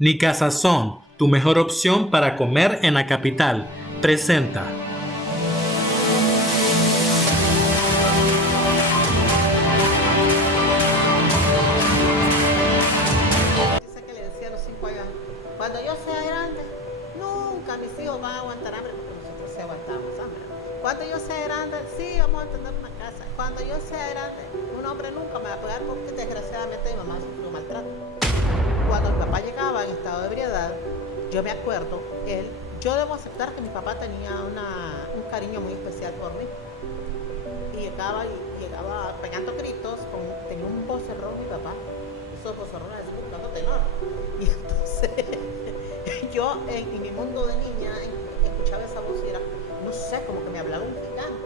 Nica Sazón, tu mejor opción para comer en la capital, presenta. Dice que le decía a los 5 años, cuando yo sea grande, nunca mis hijos van a aguantar hambre porque nosotros sí aguantamos hambre. Cuando yo sea grande, sí vamos a tener una casa. Cuando yo sea grande, un hombre nunca me va a pegar porque desgraciadamente mi mamá sufrió maltrato. Cuando mi papá llegaba en estado de ebriedad, yo me acuerdo, yo debo aceptar que mi papá tenía un cariño muy especial por mí. Y llegaba pegando gritos, tenía un vocerrón mi papá, esos vocerrones así buscando tenor. Y entonces yo en mi mundo de niña escuchaba esa voz y era, no sé, como que me hablaba un gigante.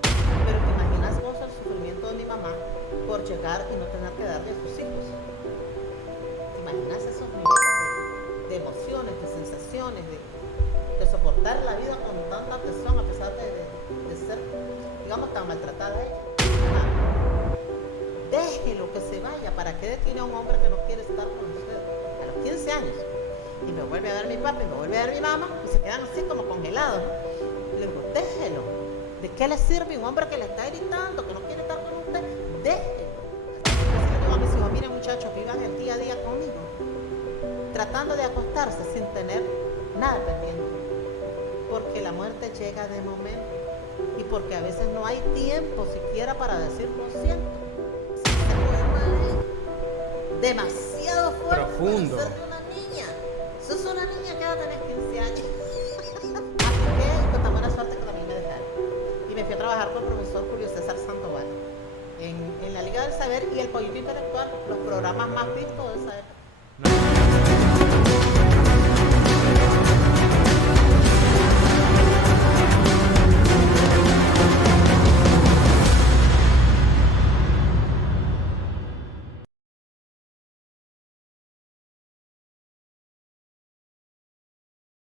Pero te imaginas vos el sufrimiento de mi mamá por llegar y no tener que darle a sus hijos. Te imaginas esos niveles de emociones, de sensaciones, de soportar la vida con tanta presión a pesar de ser, digamos, tan maltratada ella. Déjelo que se vaya. ¿Para qué detiene a un hombre que no quiere estar con usted? A los 15 años. Y me vuelve a ver mi papá y me vuelve a ver mi mamá y se quedan así como congelados, ¿no? Y le digo, déjelo. ¿De qué le sirve un hombre que le está gritando, que no quiere estar con usted? Déjelo. Así le digo a mis hijos, miren muchachos, vivan el día a día conmigo, tratando de acostarse sin tener nada pendiente. Porque la muerte llega de momento y porque a veces no hay tiempo siquiera para decir lo siento. Se duerme demasiado fuerte. Profundo. Para ser de una niña. Sos una niña que va a tener 15 años. Así que con tan buena suerte que también me dejaron. Y me fui a trabajar con el profesor Julio César Sandoval en la Liga del Saber y el Pollito Intelectual, los programas más vistos de esa época.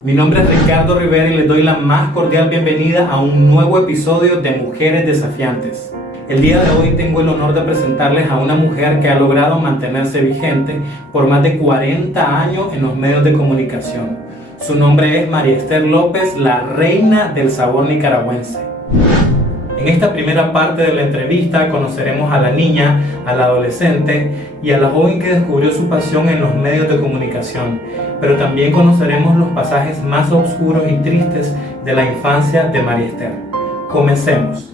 Mi nombre es Ricardo Rivera y les doy la más cordial bienvenida a un nuevo episodio de Mujeres Desafiantes. El día de hoy tengo el honor de presentarles a una mujer que ha logrado mantenerse vigente por más de 40 años en los medios de comunicación. Su nombre es María Esther López, la reina del sabor nicaragüense. En esta primera parte de la entrevista conoceremos a la niña, a la adolescente y a la joven que descubrió su pasión en los medios de comunicación, pero también conoceremos los pasajes más oscuros y tristes de la infancia de María Esther. Comencemos.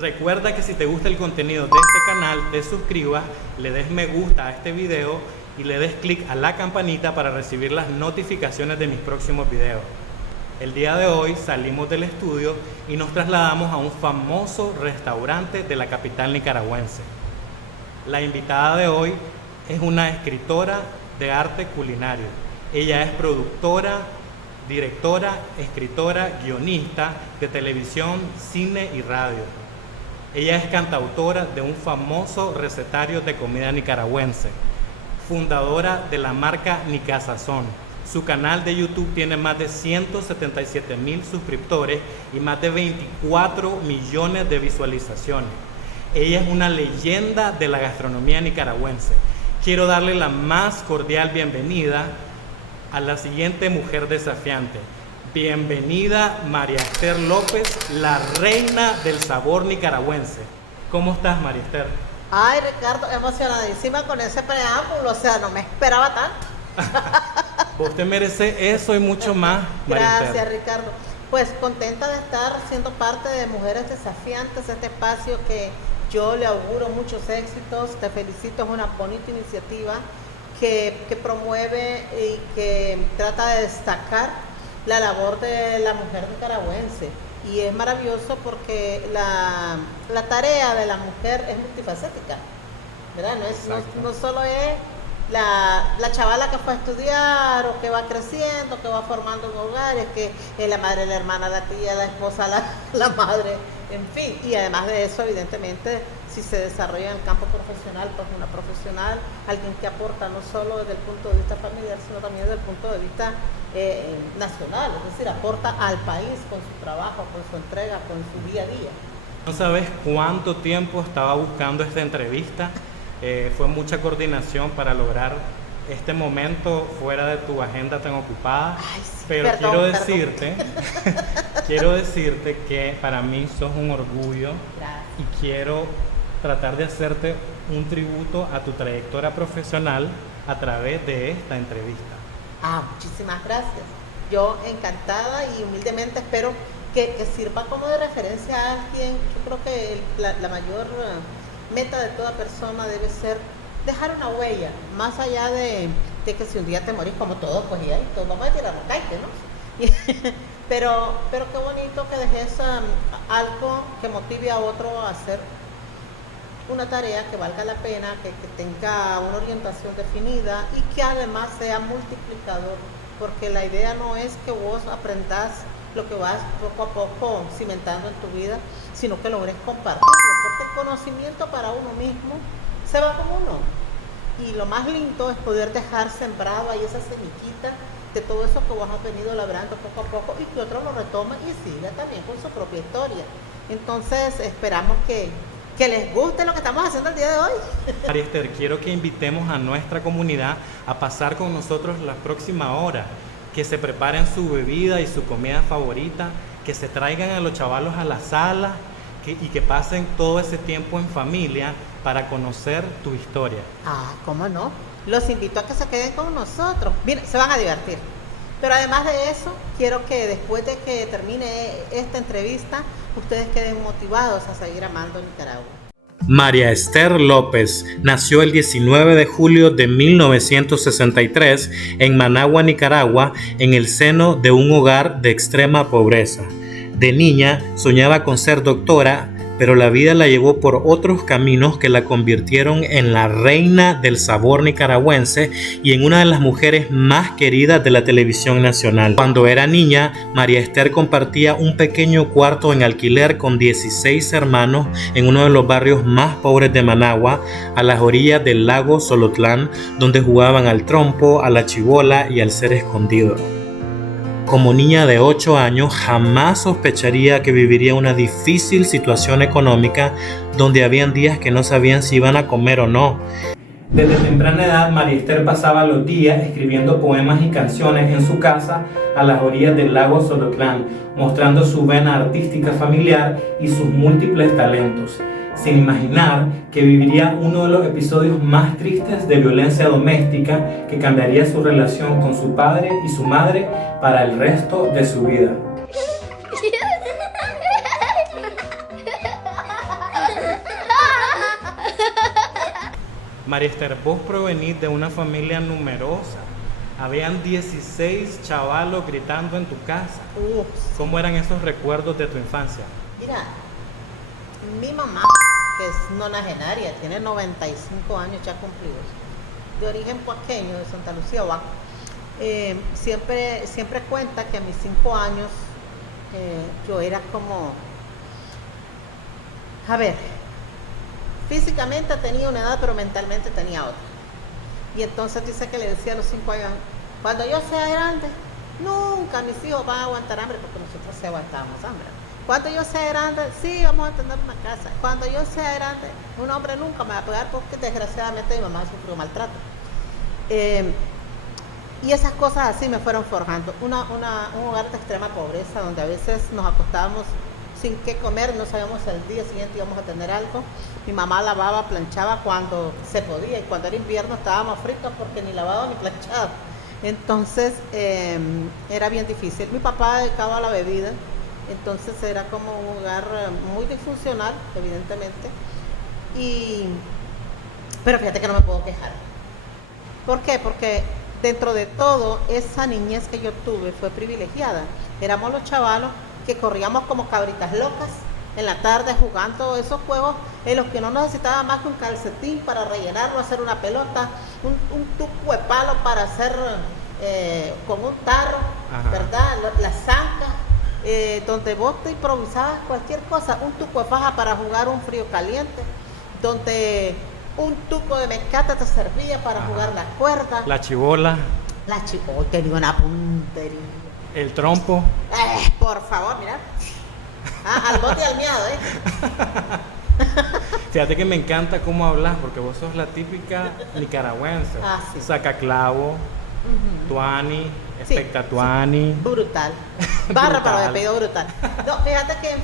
Recuerda que si te gusta el contenido de este canal, te suscribas, le des me gusta a este video y le des clic a la campanita para recibir las notificaciones de mis próximos videos. El día de hoy salimos del estudio y nos trasladamos a un famoso restaurante de la capital nicaragüense. La invitada de hoy es una escritora de arte culinario. Ella es productora, directora, escritora, guionista de televisión, cine y radio. Ella es cantautora de un famoso recetario de comida nicaragüense, fundadora de la marca Nica Sazón. Su canal de YouTube tiene más de 177,000 suscriptores y más de 24 millones de visualizaciones. Ella es una leyenda de la gastronomía nicaragüense. Quiero darle la más cordial bienvenida a la siguiente mujer desafiante. Bienvenida María Esther López, la reina del sabor nicaragüense. ¿Cómo estás, María Esther? Ay, Ricardo, emocionadísima con ese preámbulo, o sea, no me esperaba tanto. Vos te mereces eso y mucho más, María Esther. Gracias, Ricardo. Pues contenta de estar siendo parte de Mujeres Desafiantes, este espacio que yo le auguro muchos éxitos. Te felicito, es una bonita iniciativa que promueve y que trata de destacar la labor de la mujer nicaragüense. Y es maravilloso porque la tarea de la mujer es multifacética, ¿verdad? No solo es la chavala que fue a estudiar o que va creciendo, que va formando un hogar, es que es la madre, la hermana, la tía, la esposa, la madre, en fin. Y además de eso, evidentemente, si se desarrolla en el campo profesional, pues una profesional, alguien que aporta no solo desde el punto de vista familiar, sino también desde el punto de vista nacional, es decir, aporta al país con su trabajo, con su entrega, con su día a día. No sabes cuánto tiempo estaba buscando esta entrevista. Fue mucha coordinación para lograr este momento fuera de tu agenda tan ocupada. Ay, sí, pero perdón. quiero decirte que para mí sos un orgullo. Gracias. Y quiero tratar de hacerte un tributo a tu trayectoria profesional a través de esta entrevista. Muchísimas gracias. Yo encantada y humildemente espero que sirva como de referencia a alguien. Yo creo que la mayor meta de toda persona debe ser dejar una huella, más allá de que si un día te morís como todos, pues ya, todos vamos a tirar un caite, ¿no? pero qué bonito que dejes algo que motive a otro a hacer una tarea que valga la pena, que tenga una orientación definida y que además sea multiplicador, porque la idea no es que vos aprendas lo que vas poco a poco cimentando en tu vida, sino que logres compartirlo, porque el conocimiento para uno mismo se va con uno. Y lo más lindo es poder dejar sembrado ahí esa semillita de todo eso que vos has venido labrando poco a poco y que otro lo retome y siga también con su propia historia. Entonces esperamos que les guste lo que estamos haciendo el día de hoy. María Esther, quiero que invitemos a nuestra comunidad a pasar con nosotros la próxima hora, que se preparen su bebida y su comida favorita, que se traigan a los chavalos a la sala y que pasen todo ese tiempo en familia para conocer tu historia. ¿Cómo no? Los invito a que se queden con nosotros. Miren, se van a divertir. Pero además de eso, quiero que después de que termine esta entrevista, ustedes queden motivados a seguir amando Nicaragua. María Esther López nació el 19 de julio de 1963 en Managua, Nicaragua, en el seno de un hogar de extrema pobreza. De niña soñaba con ser doctora, pero la vida la llevó por otros caminos que la convirtieron en la reina del sabor nicaragüense y en una de las mujeres más queridas de la televisión nacional. Cuando era niña, María Esther compartía un pequeño cuarto en alquiler con 16 hermanos en uno de los barrios más pobres de Managua, a las orillas del lago Solotlán, donde jugaban al trompo, a la chibola y al ser escondido. Como niña de 8 años, jamás sospecharía que viviría una difícil situación económica donde habían días que no sabían si iban a comer o no. Desde temprana edad, María Esther pasaba los días escribiendo poemas y canciones en su casa a las orillas del lago Solotlán, mostrando su vena artística familiar y sus múltiples talentos, sin imaginar que viviría uno de los episodios más tristes de violencia doméstica que cambiaría su relación con su padre y su madre para el resto de su vida. María Esther, vos provenís de una familia numerosa. Habían 16 chavalos gritando en tu casa. ¿Cómo eran esos recuerdos de tu infancia? Mira, mi mamá, que es nonagenaria, tiene 95 años ya cumplidos, de origen puaqueño, de Santa Lucía, Oaxaca, siempre cuenta que a mis 5 años yo era como, físicamente tenía una edad, pero mentalmente tenía otra. Y entonces dice que le decía a los 5 años, cuando yo sea grande, nunca mis hijos van a aguantar hambre, porque nosotros sí aguantábamos hambre. Cuando yo sea grande, sí, vamos a tener una casa. Cuando yo sea grande, un hombre nunca me va a pegar porque desgraciadamente mi mamá sufrió maltrato. Y esas cosas así me fueron forjando. Un hogar de extrema pobreza donde a veces nos acostábamos sin qué comer, no sabíamos si el día siguiente íbamos a tener algo. Mi mamá lavaba, planchaba cuando se podía y cuando era invierno estábamos fritos porque ni lavado ni planchado. Entonces era bien difícil. Mi papá dedicaba a la bebida. Entonces era como un hogar muy disfuncional, evidentemente. Pero fíjate que no me puedo quejar. ¿Por qué? Porque dentro de todo, esa niñez que yo tuve fue privilegiada. Éramos los chavalos que corríamos como cabritas locas en la tarde jugando esos juegos en los que no necesitaba más que un calcetín para rellenarlo, hacer una pelota, un tuco de palo para hacer con un tarro, ¿verdad? Las zancas. Donde vos te improvisabas cualquier cosa, un tuco de faja para jugar un frío caliente, donde un tuco de mezcata te servía para jugar la cuerda. La chibola. Tenía una puntería. El trompo. Por favor, mira. Al bote y al miado, Fíjate que me encanta cómo hablas, porque vos sos la típica nicaragüense. Ah, sí. Sacaclavo, Ujú. tuani, Sí, espectatuani. brutal. Barra para Brutal. el apellido brutal. No, fíjate que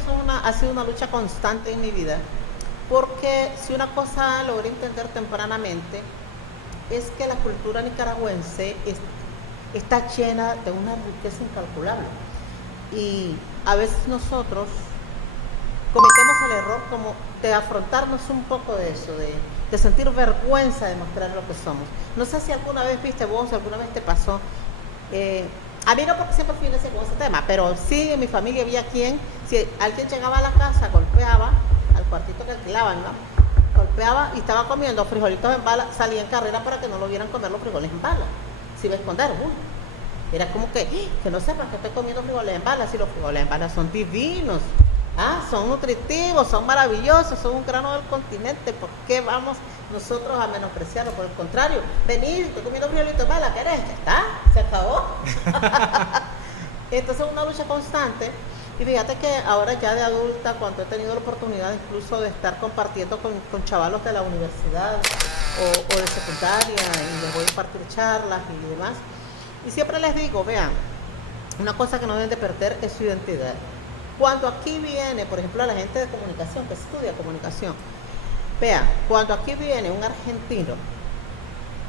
ha sido una lucha constante en mi vida, porque si una cosa logré entender tempranamente, es que la cultura nicaragüense está llena de una riqueza incalculable. Y a veces nosotros cometemos el error como de afrontarnos un poco de eso, de sentir vergüenza de mostrar lo que somos. No sé si alguna vez viste vos, alguna vez te pasó. A mí no, porque siempre fui necia con ese tema, pero sí en mi familia había quien, si alguien llegaba a la casa, golpeaba al cuartito que alquilaban, ¿no? Golpeaba y estaba comiendo frijolitos en bala, salía en carrera para que no lo vieran comer los frijoles en bala. Se iba a esconder, era como que no sepan que estoy comiendo frijoles en bala, si los frijoles en bala son divinos. Son nutritivos, son maravillosos, son un grano del continente. ¿Por qué vamos nosotros a menospreciarlo? Por el contrario, venir, estoy comiendo frijolitos en bala, ¿querés? Ya está, se acabó. Entonces es una lucha constante. Y fíjate que ahora ya de adulta, cuando he tenido la oportunidad incluso de estar compartiendo con chavalos de la universidad o de secundaria, y les voy a impartir charlas y demás, y siempre les digo, vean, una cosa que no deben de perder es su identidad. Cuando aquí viene, por ejemplo, la gente de comunicación, que estudia comunicación, vean, cuando aquí viene un argentino,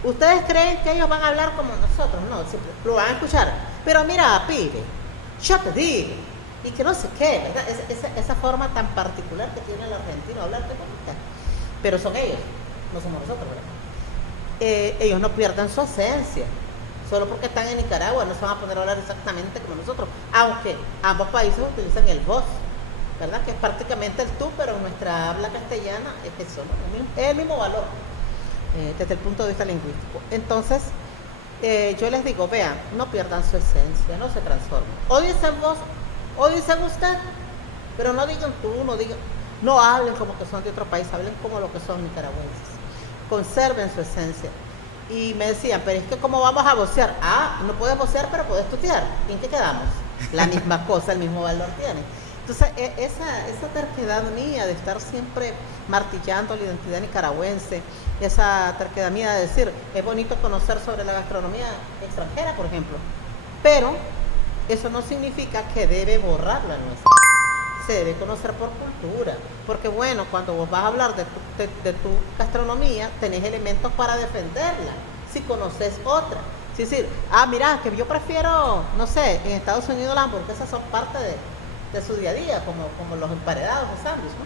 ¿ustedes creen que ellos van a hablar como nosotros? No, siempre lo van a escuchar. Pero mira, pibe, yo te digo, y que no sé qué, ¿verdad? Esa forma tan particular que tiene el argentino de hablar de política. Pero son ellos, no somos nosotros, ¿verdad? Ellos no pierden su esencia. Solo porque están en Nicaragua no se van a poner a hablar exactamente como nosotros, aunque ambos países utilizan el vos, ¿verdad? Que es prácticamente el tú, pero en nuestra habla castellana es eso, ¿no? Es el mismo valor desde el punto de vista lingüístico. Entonces, yo les digo, vean, no pierdan su esencia, no se transformen. O dicen vos, o dicen usted, pero no digan tú, no hablen como que son de otro país, hablen como lo que son nicaragüenses. Conserven su esencia. Y me decían, pero es que ¿cómo vamos a vocear? No puedes vocear, pero puedes tutear. ¿Y en qué quedamos? La misma cosa, el mismo valor tiene. Entonces, esa terquedad mía de estar siempre martillando la identidad nicaragüense, esa terquedad mía de decir, es bonito conocer sobre la gastronomía extranjera, por ejemplo, pero eso no significa que debe borrar la nuestra. Se debe conocer por cultura, porque bueno, cuando vos vas a hablar de tu gastronomía, tenés elementos para defenderla, si conoces otra. Es decir, mira, que yo prefiero, no sé, en Estados Unidos las hamburguesas son parte de su día a día, como los emparedados de sándwich, ¿no?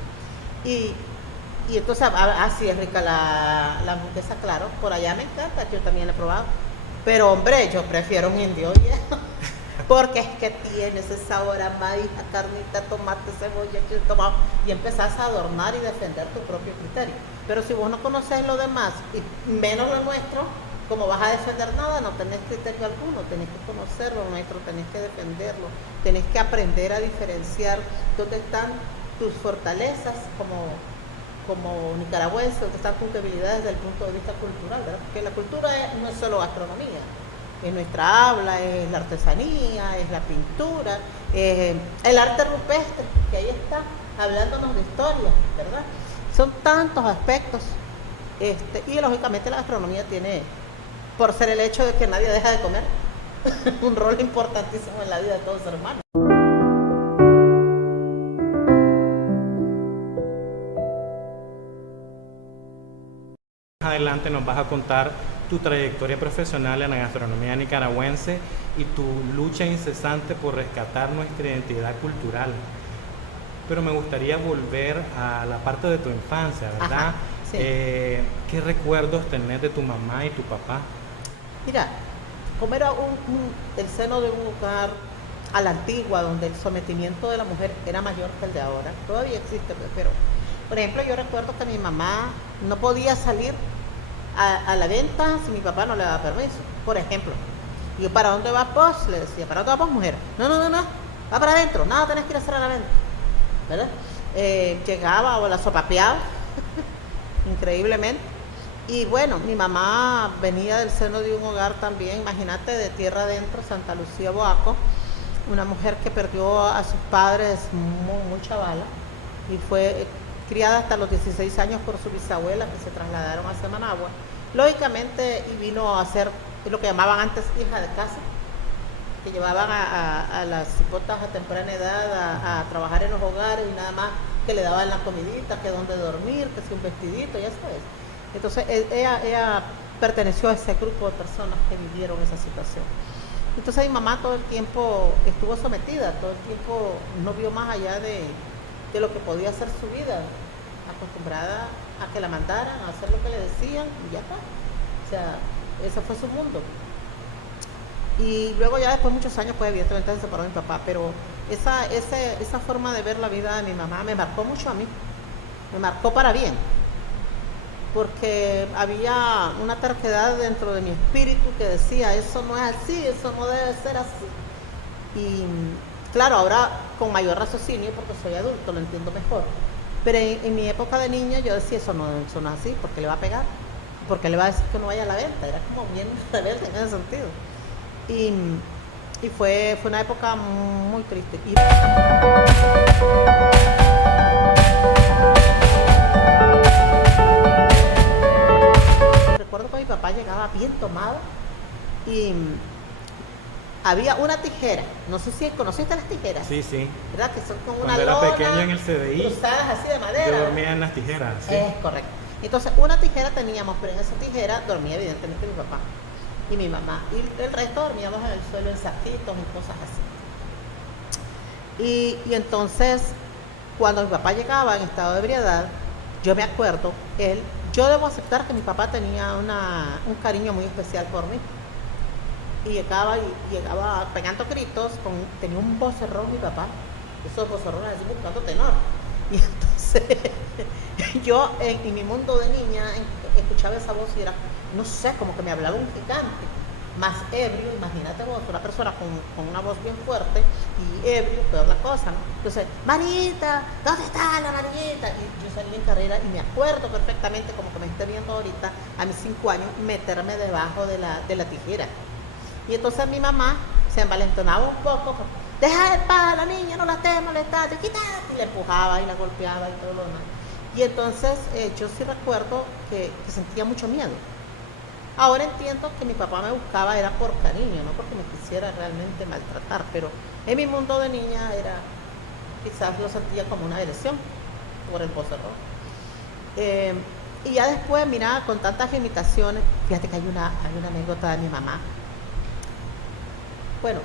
Y entonces, así es rica la hamburguesa, claro, por allá me encanta, yo también la he probado, pero hombre, yo prefiero un indio, ¿ya? Porque es que tiene ese sabor a maíz, a carnita, tomate, cebolla, tomate, y empezás a adornar y defender tu propio criterio. Pero si vos no conoces lo demás, y menos lo nuestro, como vas a defender nada, no tenés criterio alguno, tenés que conocer lo nuestro, tenés que defenderlo, tenés que aprender a diferenciar dónde están tus fortalezas como nicaragüense, dónde están tus debilidades desde el punto de vista cultural, ¿verdad? Porque la cultura no es solo gastronomía. Es nuestra habla, es la artesanía, es la pintura, es el arte rupestre, que ahí está, hablándonos de historia, ¿verdad? Son tantos aspectos, y lógicamente la gastronomía tiene, por ser el hecho de que nadie deja de comer, un rol importantísimo en la vida de todo ser humano. Adelante nos vas a contar tu trayectoria profesional en la gastronomía nicaragüense y tu lucha incesante por rescatar nuestra identidad cultural. Pero me gustaría volver a la parte de tu infancia, ¿verdad? Ajá, sí. ¿Qué recuerdos tenés de tu mamá y tu papá? Mira, como era el seno de un hogar a la antigua, donde el sometimiento de la mujer era mayor que el de ahora, todavía existe, pero por ejemplo yo recuerdo que mi mamá no podía salir a la venta si mi papá no le daba permiso, por ejemplo. Y yo, ¿para dónde vas vos? Le decía, ¿para dónde vas vos, mujer? No, va para adentro, nada tenés que ir a hacer a la venta, ¿verdad? Llegaba o la sopapeaba, increíblemente. Y bueno, mi mamá venía del seno de un hogar también, imagínate, de tierra adentro, Santa Lucía, Boaco, una mujer que perdió a sus padres muy chavala y fue criada hasta los 16 años por su bisabuela, que se trasladaron hacia Managua. Lógicamente, y vino a ser lo que llamaban antes hija de casa, que llevaban a las cipotas a temprana edad a trabajar en los hogares y nada más que le daban la comidita, que dónde dormir, que si un vestidito, ya sabes. Entonces, ella perteneció a ese grupo de personas que vivieron esa situación. Entonces mi mamá todo el tiempo estuvo sometida, todo el tiempo no vio más allá de lo que podía hacer su vida, acostumbrada a que la mandaran, a hacer lo que le decían y ya está. O sea, ese fue su mundo. Y luego ya después de muchos años, pues evidentemente se separó de mi papá, pero esa forma de ver la vida de mi mamá me marcó mucho a mí, me marcó para bien, porque había una terquedad dentro de mi espíritu que decía, eso no es así, eso no debe ser así. Y claro, ahora con mayor raciocinio, porque soy adulto, lo entiendo mejor, pero en mi época de niña yo decía, eso no es así, porque le va a pegar, porque le va a decir que no vaya a la venta, era como bien rebelde en ese sentido. Y fue una época muy triste. Recuerdo que mi papá llegaba bien tomado y había una tijera, no sé si conociste las tijeras. Sí, sí. ¿Verdad? Que son como Cuando una era lona, pequeño en el CDI, cruzadas así de madera. yo dormía en las tijeras. ¿Sí? Es correcto. Entonces, una tijera teníamos, pero en esa tijera dormía evidentemente mi papá y mi mamá. Y el resto dormíamos en el suelo en saquitos y cosas así. Y entonces, cuando mi papá llegaba en estado de ebriedad, yo me acuerdo, yo debo aceptar que mi papá tenía un cariño muy especial por mí. Y llegaba pegando gritos, tenía un vocerrón mi papá, esos vocerrones así buscando tenor. Y entonces yo en mi mundo de niña escuchaba esa voz y era, no sé, como que me hablaba un gigante, más ebrio, imagínate vos, una persona con una voz bien fuerte y ebrio, peor la cosa, ¿no? Entonces, Manita, ¿dónde está la Manita? Y yo salí en carrera y me acuerdo perfectamente, como que me esté viendo ahorita, a mis 5 años, meterme debajo de la tijera. Y entonces mi mamá se envalentonaba un poco, deja de paz a la niña, no la estés molestando, quítate, y la empujaba y la golpeaba y todo lo demás. Y entonces yo sí recuerdo que sentía mucho miedo. Ahora entiendo que mi papá me buscaba era por cariño, no porque me quisiera realmente maltratar, pero en mi mundo de niña quizás lo sentía como una agresión por el vocerrón. Y ya después, mira, con tantas limitaciones, fíjate que hay una anécdota de mi mamá. Bueno,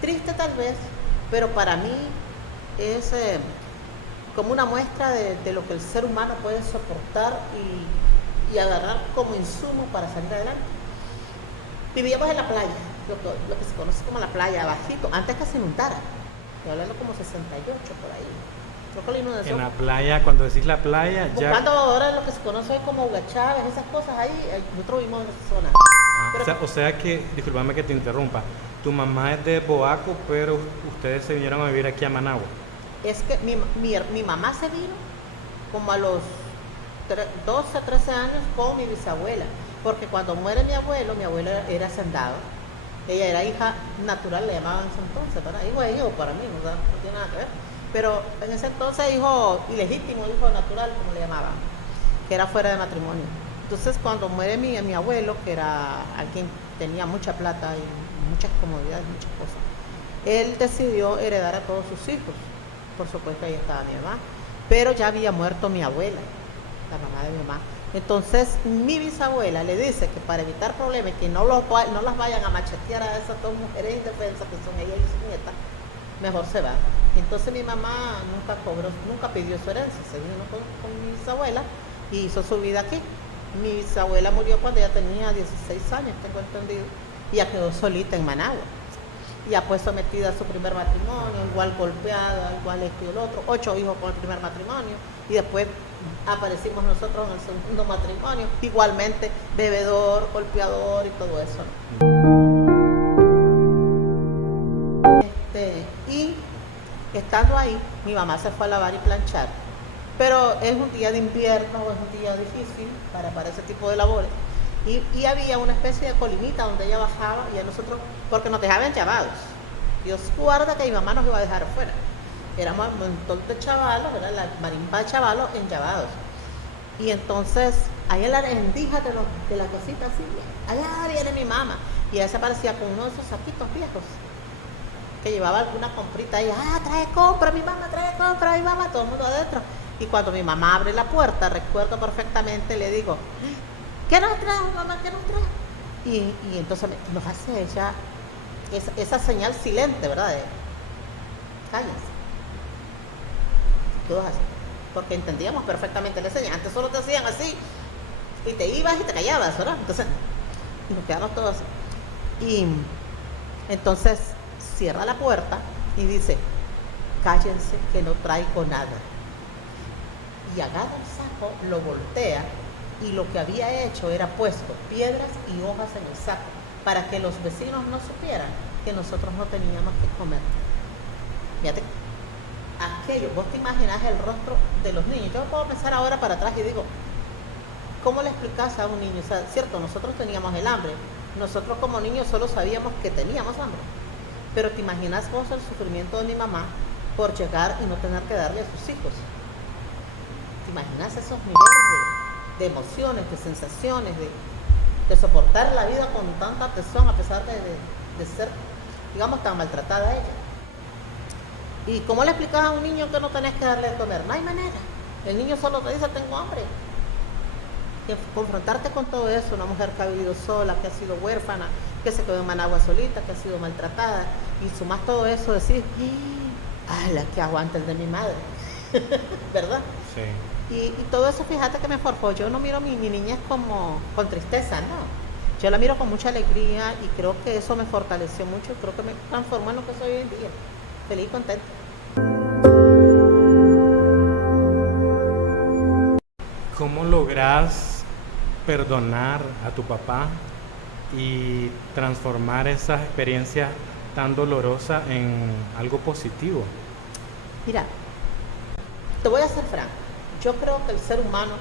triste tal vez, pero para mí es como una muestra de lo que el ser humano puede soportar y agarrar como insumo para salir adelante. Vivíamos en la playa, lo que se conoce como la playa, abajito, antes que se inundara. Estoy hablando como 68 por ahí. Creo que la inundación. En la playa, cuando decís la playa, ya. Buscando ahora lo que se conoce como Hugo Chávez, esas cosas ahí, nosotros vivimos en esa zona. O sea que, discúlpame que te interrumpa, tu mamá es de Boaco, pero ustedes se vinieron a vivir aquí a Managua. Es que mi mamá se vino como a los 12, 13 años con mi bisabuela, porque cuando muere mi abuelo era hacendado. Ella era hija natural, le llamaban en ese entonces, ¿verdad? Hijo para mí, no tiene nada que ver. Pero en ese entonces hijo ilegítimo, hijo natural, como le llamaban, que era fuera de matrimonio. Entonces cuando muere mi abuelo, que era alguien que tenía mucha plata y muchas comodidades, muchas cosas, él decidió heredar a todos sus hijos. Por supuesto ahí estaba mi mamá, pero ya había muerto mi abuela, la mamá de mi mamá. Entonces mi bisabuela le dice que para evitar problemas, que no las vayan a machetear a esas dos mujeres indefensas que son ella y su nieta, mejor se va. Entonces mi mamá nunca pidió su herencia, se vino con mi bisabuela y hizo su vida aquí. Mi bisabuela murió cuando ella tenía 16 años, tengo entendido, y ya quedó solita en Managua. Ya pues sometida a su primer matrimonio, igual golpeada, igual esto y el otro, 8 hijos con el primer matrimonio, y después aparecimos nosotros en el segundo matrimonio, igualmente bebedor, golpeador y todo eso, ¿no? Y estando ahí, mi mamá se fue a lavar y planchar, pero es un día de invierno, es un día difícil para ese tipo de labores. Y había una especie de colinita donde ella bajaba y a nosotros, porque nos dejaban llamados. Dios guarda que mi mamá nos iba a dejar afuera. éramos un montón de chavalos, ¿verdad? La marimba de chavalos enllavados. Y entonces, ahí en la rendija de la cosita así, allá viene mi mamá. Y ella se aparecía con uno de esos saquitos viejos, que llevaba alguna comprita ahí, trae compra, mi mamá, todo el mundo adentro. Y cuando mi mamá abre la puerta, recuerdo perfectamente, le digo, ¿qué nos trae, mamá? ¿Qué nos trae? Y entonces nos hace ella esa señal silente, ¿verdad? De cállense. Todos así. Porque entendíamos perfectamente la señal. Antes solo te hacían así, y te ibas y te callabas, ¿verdad? Entonces, y nos quedamos todos así. Y entonces cierra la puerta y dice, cállense que no traigo nada. Y agarra el saco, lo voltea, y lo que había hecho era puesto piedras y hojas en el saco para que los vecinos no supieran que nosotros no teníamos que comer. Fíjate, aquello, vos te imaginas el rostro de los niños. Yo puedo pensar ahora para atrás y digo, ¿cómo le explicas a un niño? O sea, cierto, nosotros teníamos el hambre, nosotros como niños solo sabíamos que teníamos hambre, pero te imaginas vos el sufrimiento de mi mamá por llegar y no tener que darle a sus hijos. ¿Te imaginas esos niveles de emociones, de sensaciones, de soportar la vida con tanta tesón a pesar de ser, digamos, tan maltratada ella? ¿Y cómo le explicas a un niño que no tenés que darle de comer? No hay manera. El niño solo te dice, tengo hambre. Y confrontarte con todo eso, una mujer que ha vivido sola, que ha sido huérfana, que se quedó en Managua solita, que ha sido maltratada, y sumas todo eso, decir, ¡ay, la que aguanta el de mi madre! ¿Verdad? Sí. Y todo eso, fíjate que me forjó. Yo no miro mi niñez como con tristeza, no. Yo la miro con mucha alegría y creo que eso me fortaleció mucho. Creo que me transformó en lo que soy hoy en día. Feliz y contenta. ¿Cómo logras perdonar a tu papá y transformar esas experiencias tan dolorosas en algo positivo? Mira, te voy a ser franco. Yo creo que el ser humano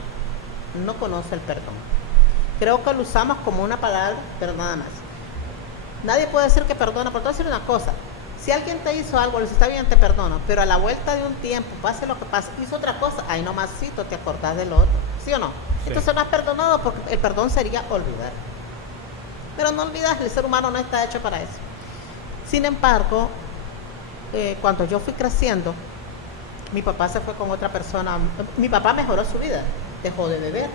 no conoce el perdón. Creo que lo usamos como una palabra, pero nada más. Nadie puede decir que perdona, pero te voy a decir una cosa. Si alguien te hizo algo, le dice, está bien, te perdono, pero a la vuelta de un tiempo, pase lo que pase, hizo otra cosa, ahí nomasito te acordás del otro, ¿sí o no? Sí. Entonces no has perdonado porque el perdón sería olvidar. Pero no olvidas, el ser humano no está hecho para eso. Sin embargo, cuando yo fui creciendo, mi papá se fue con otra persona. Mi papá mejoró su vida, dejó de beber,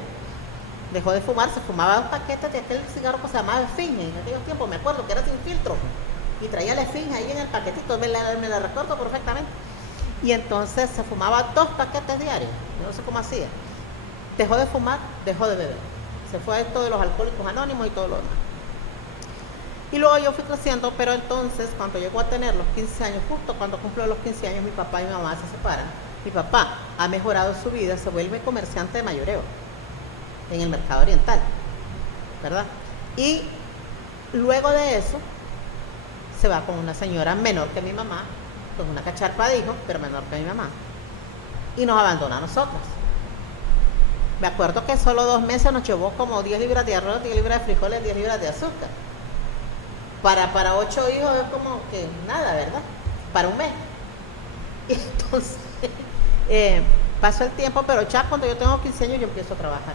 dejó de fumar, se fumaba un paquete de aquel cigarro que se llamaba Esfinge, en aquellos tiempos me acuerdo que era sin filtro, y traía la Esfinge ahí en el paquetito, me la recuerdo perfectamente, y entonces se fumaba 2 paquetes diarios, yo no sé cómo hacía. Dejó de fumar, dejó de beber, se fue a esto de los alcohólicos anónimos y todo lo demás. Y luego yo fui creciendo, pero entonces cuando llegó a tener los 15 años, justo cuando cumplió los 15 años, mi papá y mi mamá se separan. Mi papá ha mejorado su vida, se vuelve comerciante de mayoreo en el mercado oriental, ¿verdad? Y luego de eso se va con una señora menor que mi mamá, con una cacharpa de hijos, pero menor que mi mamá, y nos abandona a nosotros. Me acuerdo que solo 2 meses nos llevó como 10 libras de arroz, 10 libras de frijoles, 10 libras de azúcar. Para 8 hijos es como que nada, ¿verdad? Para un mes. Y entonces pasó el tiempo, pero ya cuando yo tengo 15 años yo empiezo a trabajar,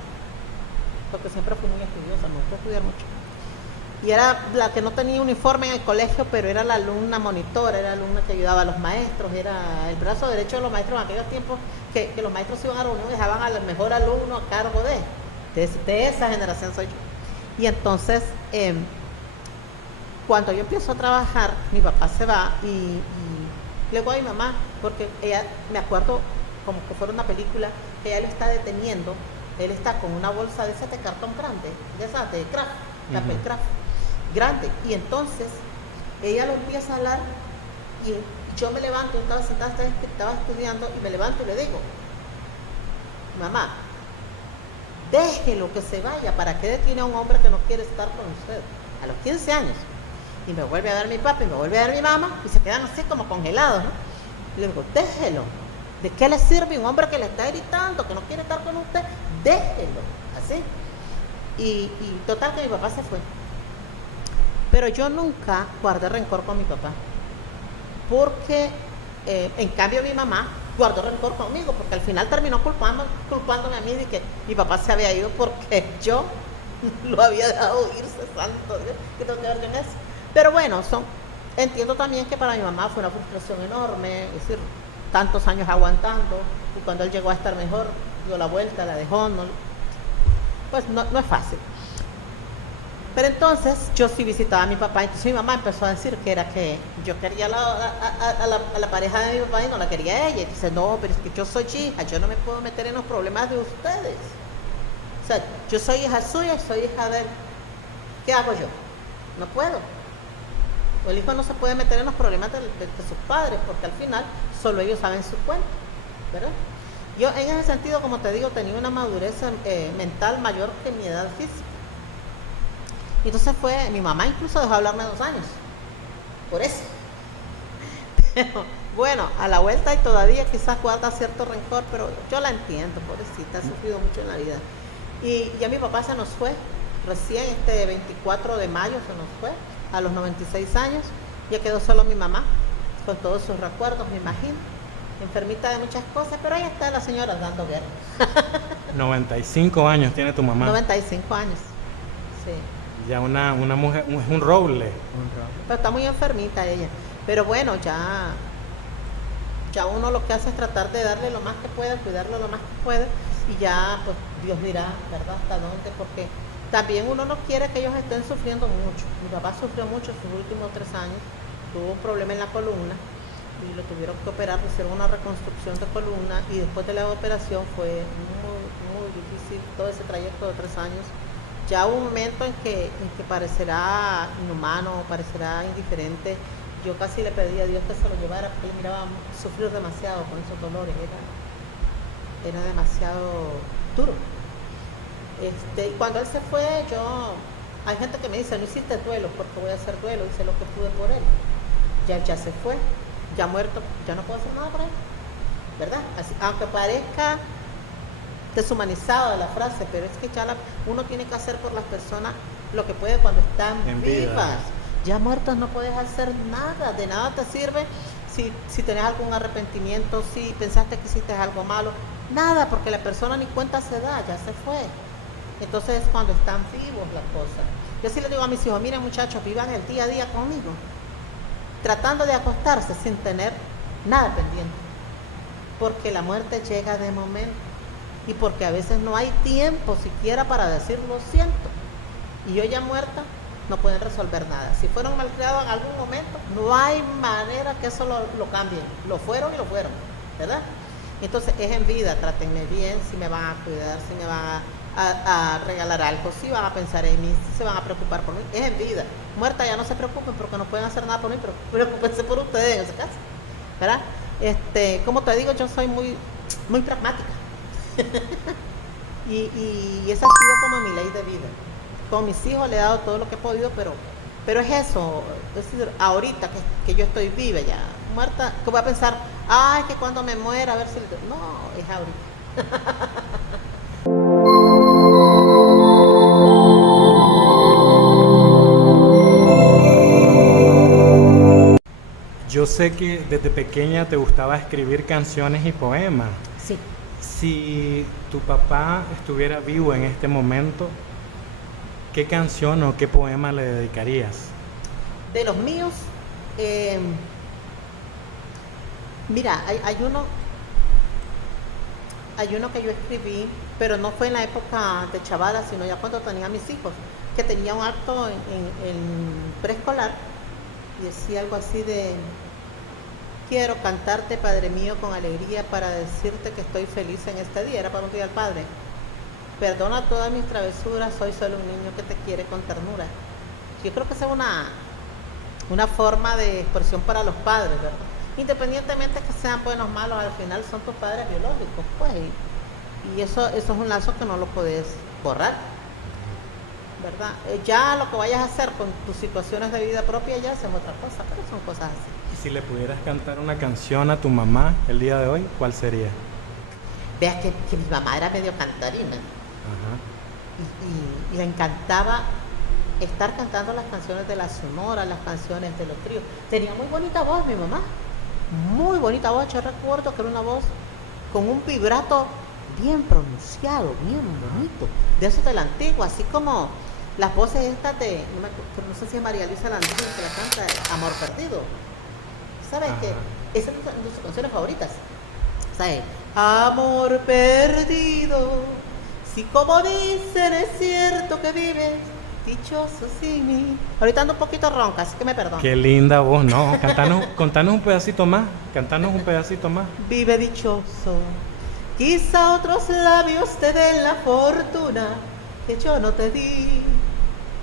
porque siempre fui muy estudiosa, me gusta estudiar mucho. Y era la que no tenía uniforme en el colegio, pero era la alumna monitora, era la alumna que ayudaba a los maestros, era el brazo derecho de los maestros en aquellos tiempos que los maestros iban a reunión y dejaban al mejor alumno a cargo de esa generación soy yo. Y entonces cuando yo empiezo a trabajar, mi papá se va y le digo a mi mamá, porque ella, me acuerdo como que fuera una película, que ella lo está deteniendo, él está con una bolsa de ese de cartón grande, de esas de craft, papel craft, grande, y entonces ella lo empieza a hablar y yo me levanto, estaba sentada, estaba estudiando y me levanto y le digo, mamá, déjelo que se vaya, ¿para qué detiene a un hombre que no quiere estar con usted? A los 15 años. Y me vuelve a ver mi papá y me vuelve a ver mi mamá y se quedan así como congelados, ¿no? Y le digo, déjelo. ¿De qué le sirve un hombre que le está gritando, que no quiere estar con usted? Déjelo. Así. Y total que mi papá se fue. Pero yo nunca guardé rencor con mi papá. Porque En cambio mi mamá guardó rencor conmigo, porque al final terminó culpándome a mí de que mi papá se había ido porque yo lo había dejado irse, santo Dios, ¿qué tengo que ver con eso? Pero bueno, entiendo también que para mi mamá fue una frustración enorme, es decir, tantos años aguantando, y cuando él llegó a estar mejor, dio la vuelta, la dejó, pues no es fácil. Pero entonces yo sí visitaba a mi papá, entonces mi mamá empezó a decir que era que yo quería a la pareja de mi papá y no la quería a ella. Y dice, no, pero es que yo soy hija, yo no me puedo meter en los problemas de ustedes. O sea, yo soy hija suya y soy hija de él. ¿Qué hago yo? No puedo. El hijo no se puede meter en los problemas de sus padres, porque al final solo ellos saben su cuenta, ¿verdad? Yo en ese sentido, como te digo, tenía una madurez mental mayor que mi edad física. Y entonces mi mamá incluso dejó de hablarme 2 años, por eso. Pero bueno, a la vuelta y todavía quizás guarda cierto rencor, pero yo la entiendo, pobrecita, ha sufrido mucho en la vida. Y ya mi papá se nos fue, recién este 24 de mayo se nos fue, a los 96 años, ya quedó solo mi mamá, con todos sus recuerdos, me imagino, enfermita de muchas cosas, pero ahí está la señora dando guerra. 95 años tiene tu mamá. 95 años, sí. Ya una mujer, es un roble. Pero está muy enfermita ella. Pero bueno, ya uno lo que hace es tratar de darle lo más que puede, cuidarlo lo más que puede, y ya pues Dios dirá, ¿verdad?, hasta dónde, porque también uno no quiere que ellos estén sufriendo mucho. Mi papá sufrió mucho sus últimos 3 años, tuvo un problema en la columna y lo tuvieron que operar, le hicieron una reconstrucción de columna, y después de la operación fue muy, muy difícil todo ese trayecto de 3 años. Ya hubo un momento en que parecerá inhumano, parecerá indiferente. Yo casi le pedí a Dios que se lo llevara, porque él miraba sufrir demasiado con esos dolores, era demasiado duro. Y cuando él se fue, hay gente que me dice, no hiciste duelo, porque voy a hacer duelo, hice lo que pude por él. Ya se fue, ya muerto, ya no puedo hacer nada por él, ¿verdad? Así, aunque parezca deshumanizado de la frase, pero es que uno tiene que hacer por las personas lo que puede cuando están vivas. Ya muertos no puedes hacer nada, de nada te sirve si tenés algún arrepentimiento, si pensaste que hiciste algo malo, nada, porque la persona ni cuenta se da, ya se fue. Entonces es cuando están vivos las cosas. Yo sí les digo a mis hijos, miren muchachos, vivan el día a día conmigo, tratando de acostarse sin tener nada pendiente, porque la muerte llega de momento. Y porque a veces no hay tiempo siquiera para decir lo siento. Y yo ya muerta, no pueden resolver nada. Si fueron malcriados en algún momento, no hay manera que eso lo cambien. Lo fueron y lo fueron, ¿verdad? Entonces es en vida, trátenme bien, si me van a cuidar, si me van a regalar algo, si van a pensar en mí, si se van a preocupar por mí, es en vida. Muerta ya no se preocupen porque no pueden hacer nada por mí, pero preocúpense por ustedes en ese caso, ¿verdad? Como te digo, yo soy muy, muy pragmática. y esa ha sido como mi ley de vida. Con mis hijos le he dado todo lo que he podido, pero es eso, es decir, ahorita que yo estoy viva, ya muerta, que voy a pensar, ay, que cuando me muera, a ver si... No, es ahorita. Yo sé que desde pequeña te gustaba escribir canciones y poemas. Sí. Si tu papá estuviera vivo en este momento, ¿qué canción o qué poema le dedicarías? De los míos, mira, hay uno que yo escribí, pero no fue en la época de chavala, sino ya cuando tenía mis hijos, que tenía un acto en preescolar, y decía algo así de: quiero cantarte, Padre mío, con alegría para decirte que estoy feliz en este día. Era para un día al Padre. Perdona todas mis travesuras, soy solo un niño que te quiere con ternura. Yo creo que esa es una forma de expresión para los padres, ¿verdad? Independientemente que sean buenos o malos, al final son tus padres biológicos, pues. Y eso es un lazo que no lo puedes borrar, ¿verdad? Ya lo que vayas a hacer con tus situaciones de vida propia ya es otra cosa, pero son cosas así. Y si le pudieras cantar una canción a tu mamá el día de hoy, ¿cuál sería? Veas que mi mamá era medio cantarina. Ajá. Y le encantaba estar cantando las canciones de la Sonora, las canciones de los tríos. Tenía muy bonita voz mi mamá, muy bonita voz. Yo recuerdo que era una voz con un vibrato bien pronunciado, bien bonito, de eso de la antigua, así como las voces estas de, no sé si es María Luisa Landín que la canta, Amor Perdido. ¿Sabes qué? Esa es una de sus canciones favoritas. ¿Sabes? Amor perdido, si como dicen es cierto que vives dichoso sin mí. Ahorita ando un poquito ronca, así que me perdono. Qué linda voz, no, contanos un pedacito más, Vive dichoso, quizá otros labios te den la fortuna que yo no te di,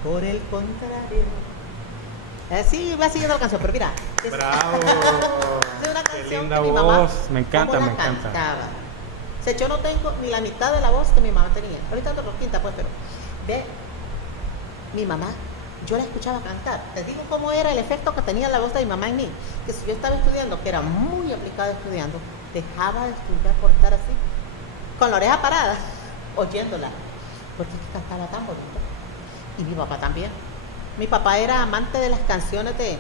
por el contrario. Así va siguiendo la canción, pero mira. ¡Bravo! Es una canción ¡Qué linda que mi voz! mamá, Me encanta, cómo la me encanta. cantaba. O sea, yo no tengo ni la mitad de la voz que mi mamá tenía. Ahorita ando quinta, pues, pero ve, mi mamá, yo la escuchaba cantar. Te digo cómo era el efecto que tenía la voz de mi mamá en mí. Que si yo estaba estudiando, que era muy aplicada estudiando, dejaba de estudiar por estar así, con la oreja parada, oyéndola. Porque es que cantaba tan bonito. Y mi papá también. Mi papá era amante de las canciones de,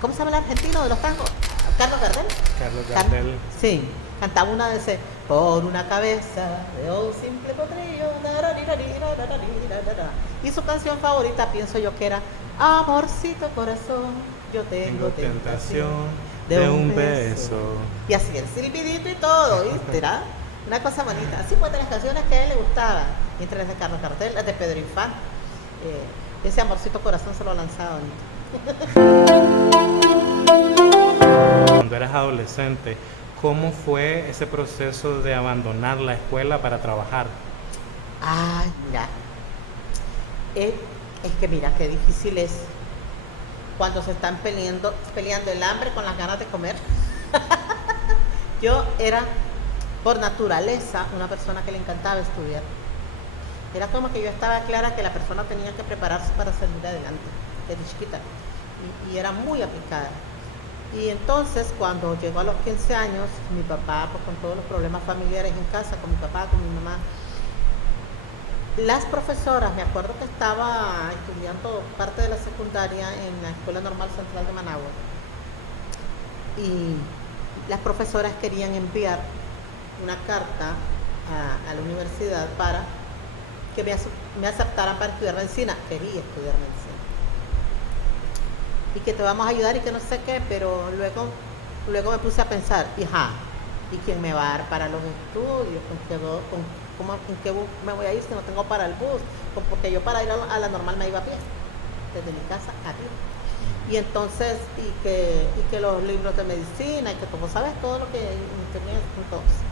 ¿cómo se llama el argentino de los tangos? Carlos Gardel. Carlos Gardel. Sí, cantaba una de ese, por una cabeza de un simple potrillo. Y su canción favorita, pienso yo que era Amorcito corazón, yo tengo tentación de un beso. Y así el silbidito y todo, ¿viste? Era una cosa bonita. Así fue de las canciones que a él le gustaban. Entre las de Carlos Gardel, las de Pedro Infante. Ese Amorcito corazón se lo ha lanzado Cuando eras adolescente, ¿cómo fue ese proceso de abandonar la escuela para trabajar? Ay, mira. Es que mira, qué difícil es cuando se están peleando el hambre con las ganas de comer. Yo era, por naturaleza, una persona que le encantaba estudiar. Era como que yo estaba clara que la persona tenía que prepararse para salir adelante, desde chiquita, y era muy aplicada. Y entonces, cuando llegó a los 15 años, mi papá, pues, con todos los problemas familiares en casa, con mi papá, con mi mamá, las profesoras, me acuerdo que estaba estudiando parte de la secundaria en la Escuela Normal Central de Managua, y las profesoras querían enviar una carta a la universidad para que me aceptaran para estudiar medicina. Quería estudiar medicina. Y que te vamos a ayudar y que no sé qué, pero luego me puse a pensar, ¿y quién me va a dar para los estudios? ¿En qué bus me voy a ir si no tengo para el bus? Porque yo para ir a la normal me iba a pie, desde mi casa a pie. Y entonces, y que los libros de medicina, y que como sabes, todo lo que tenía.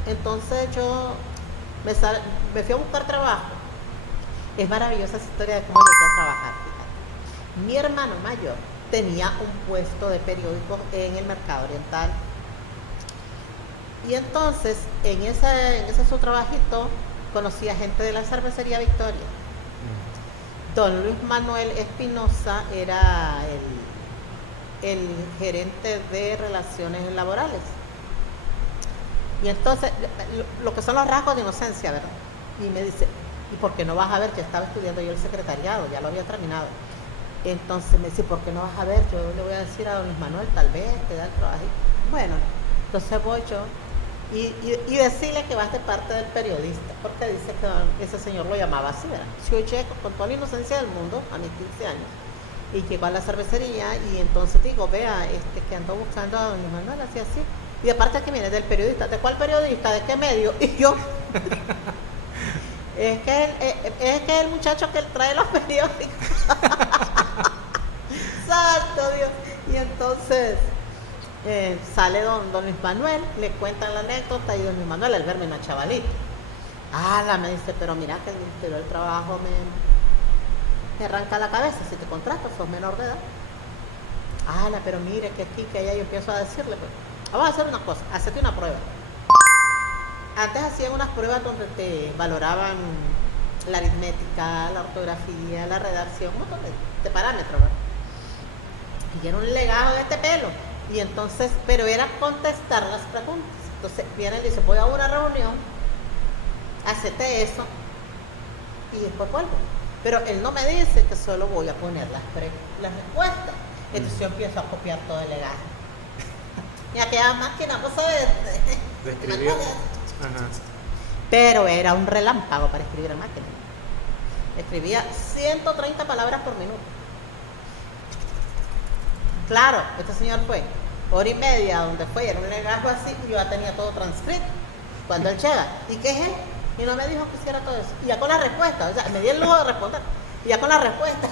Entonces yo me fui a buscar trabajo. Es maravillosa esa historia de cómo llegué a trabajar, fíjate. Mi hermano mayor tenía un puesto de periódicos en el Mercado Oriental. Y entonces, en ese su trabajito, conocí a gente de la cervecería Victoria. Don Luis Manuel Espinosa era el gerente de relaciones laborales. Y entonces, lo que son los rasgos de inocencia, ¿verdad? Y me dice, ¿y por qué no vas a ver? Que estaba estudiando yo el secretariado, ya lo había terminado. Entonces me dice, ¿por qué no vas a ver? Yo le voy a decir a don Luis Manuel, tal vez te da el trabajo. Bueno, entonces voy yo y decirle que vas de parte del periodista, porque dice que ese señor lo llamaba así, ¿verdad? Yo llego con toda la inocencia del mundo a mis 15 años y llego a la cervecería y entonces digo, vea, que ando buscando a don Luis Manuel, así. Y aparte que viene del periodista, ¿de cuál periodista? ¿De qué medio? Y yo... Es que el muchacho que trae los periódicos. Santo Dios. Y entonces sale don Luis Manuel, le cuentan la anécdota y don Luis Manuel al verme una chavalita. Me dice, pero mira que el Ministerio del Trabajo me arranca la cabeza, si te contratas, sos menor de edad. Pero mire que aquí, que allá, yo empiezo a decirle, pues, vamos a hacer una cosa, hacete una prueba. Antes hacían unas pruebas donde te valoraban la aritmética, la ortografía, la redacción, un montón de parámetros, ¿verdad? Y era un legado de este pelo. Y entonces, pero era contestar las preguntas. Entonces viene y dice, voy a una reunión, hacete eso y después vuelvo. Pero él no me dice que solo voy a poner las respuestas. Entonces yo empiezo a copiar todo el legado. Y aquella máquina, pues sabes, De escribir. Ajá. pero era un relámpago para escribir en máquina. Escribía 130 palabras por minuto. Claro, este señor fue hora y media donde fue, era un legajo así, y yo ya tenía todo transcrito. Cuando él llega, ¿y qué es él? Y no me dijo que hiciera todo eso. Y ya con la respuesta, o sea, me di el lujo de responder. Y ya con la respuesta.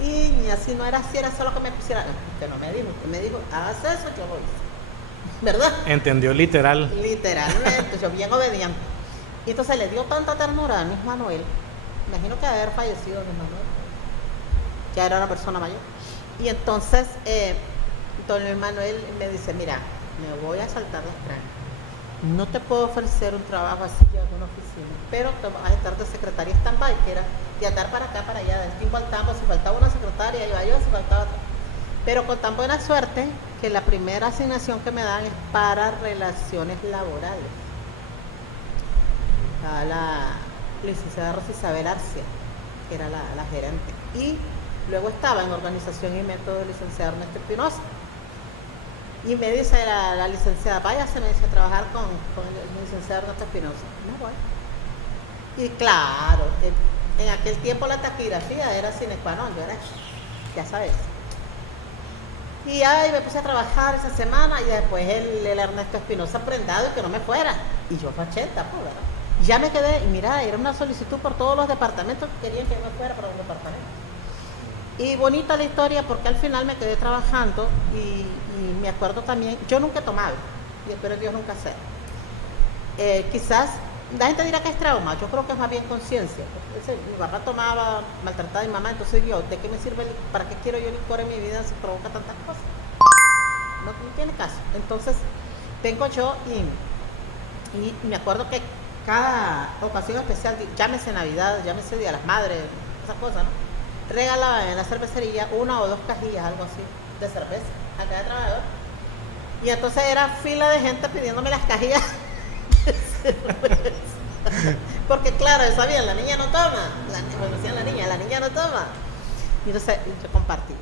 Niña, si no era así, era solo que me pusiera. Que no me dijo, que me dijo, hagas eso, yo voy. ¿Verdad? Entendió literal. Literalmente, yo bien obediente. Y entonces le dio tanta ternura a Luis Manuel, imagino que haber fallecido Luis Manuel, ya era una persona mayor. Y entonces, don Luis Manuel me dice, mira, me voy a saltar las trancas. No te puedo ofrecer un trabajo así en una oficina, pero te vas a estar de secretaria stand-by, que era de andar para acá, para allá, del tiempo al tiempo, si faltaba una secretaria, iba yo, si faltaba otra. Pero con tan buena suerte que la primera asignación que me dan es para relaciones laborales. A la licenciada Rosa Isabel Arcia, que era la gerente. Y luego estaba en organización y método el licenciado Ernesto Espinosa. Y me dice la licenciada, váyase, me dice, a trabajar con el licenciado Ernesto Espinosa. No voy. Y claro, en aquel tiempo la taquigrafía era sine qua non, yo era, ya sabes. Y ahí me puse a trabajar esa semana y después el Ernesto Espinosa prendado y que no me fuera. Y yo fue 80, pues, ¿verdad? Y ya me quedé, y mira, era una solicitud por todos los departamentos que querían que yo me fuera para un departamento. Y bonita la historia porque al final me quedé trabajando y me acuerdo también, yo nunca he tomado, y espero Dios nunca sea. Quizás la gente dirá que es trauma, yo creo que es más bien conciencia. Mi papá tomaba, maltrataba a mi mamá, entonces yo, ¿de qué me sirve, para qué quiero yo licor en mi vida si provoca tantas cosas? No tiene caso. Entonces, tengo yo y me acuerdo que cada ocasión especial, llámese Navidad, llámese Día de las Madres, esas cosas, ¿no? Regalaba en la cervecería 1 o 2 cajillas, algo así, de cerveza a cada trabajador. Y entonces era fila de gente pidiéndome las cajillas de cerveza. Porque claro, sabían, la niña no toma. Cuando decían la niña no toma. Y entonces yo compartí.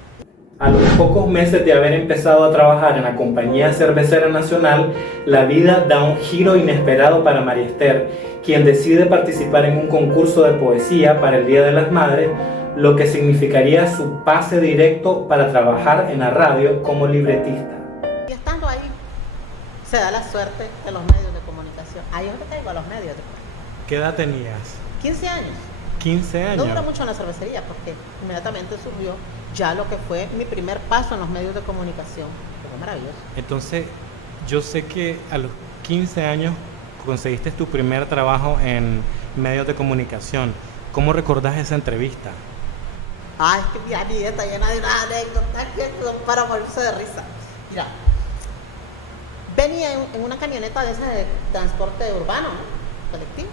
A los pocos meses de haber empezado a trabajar en la Compañía Cervecera Nacional, la vida da un giro inesperado para María Esther, quien decide participar en un concurso de poesía para el Día de las Madres, lo que significaría su pase directo para trabajar en la radio como libretista. Y estando ahí, se da la suerte de los medios de comunicación. Ahí es donde caigo a los medios. ¿Qué edad tenías? 15 años. 15 años. No duró mucho en la cervecería porque inmediatamente surgió ya lo que fue mi primer paso en los medios de comunicación. Fue maravilloso. Entonces, yo sé que a los 15 años conseguiste tu primer trabajo en medios de comunicación. ¿Cómo recordás esa entrevista? Ay, es que mi vida está llena de una anécdota que son para morirse de risa. Mira, venía en una camioneta de esas de transporte urbano, ¿no? Colectivo.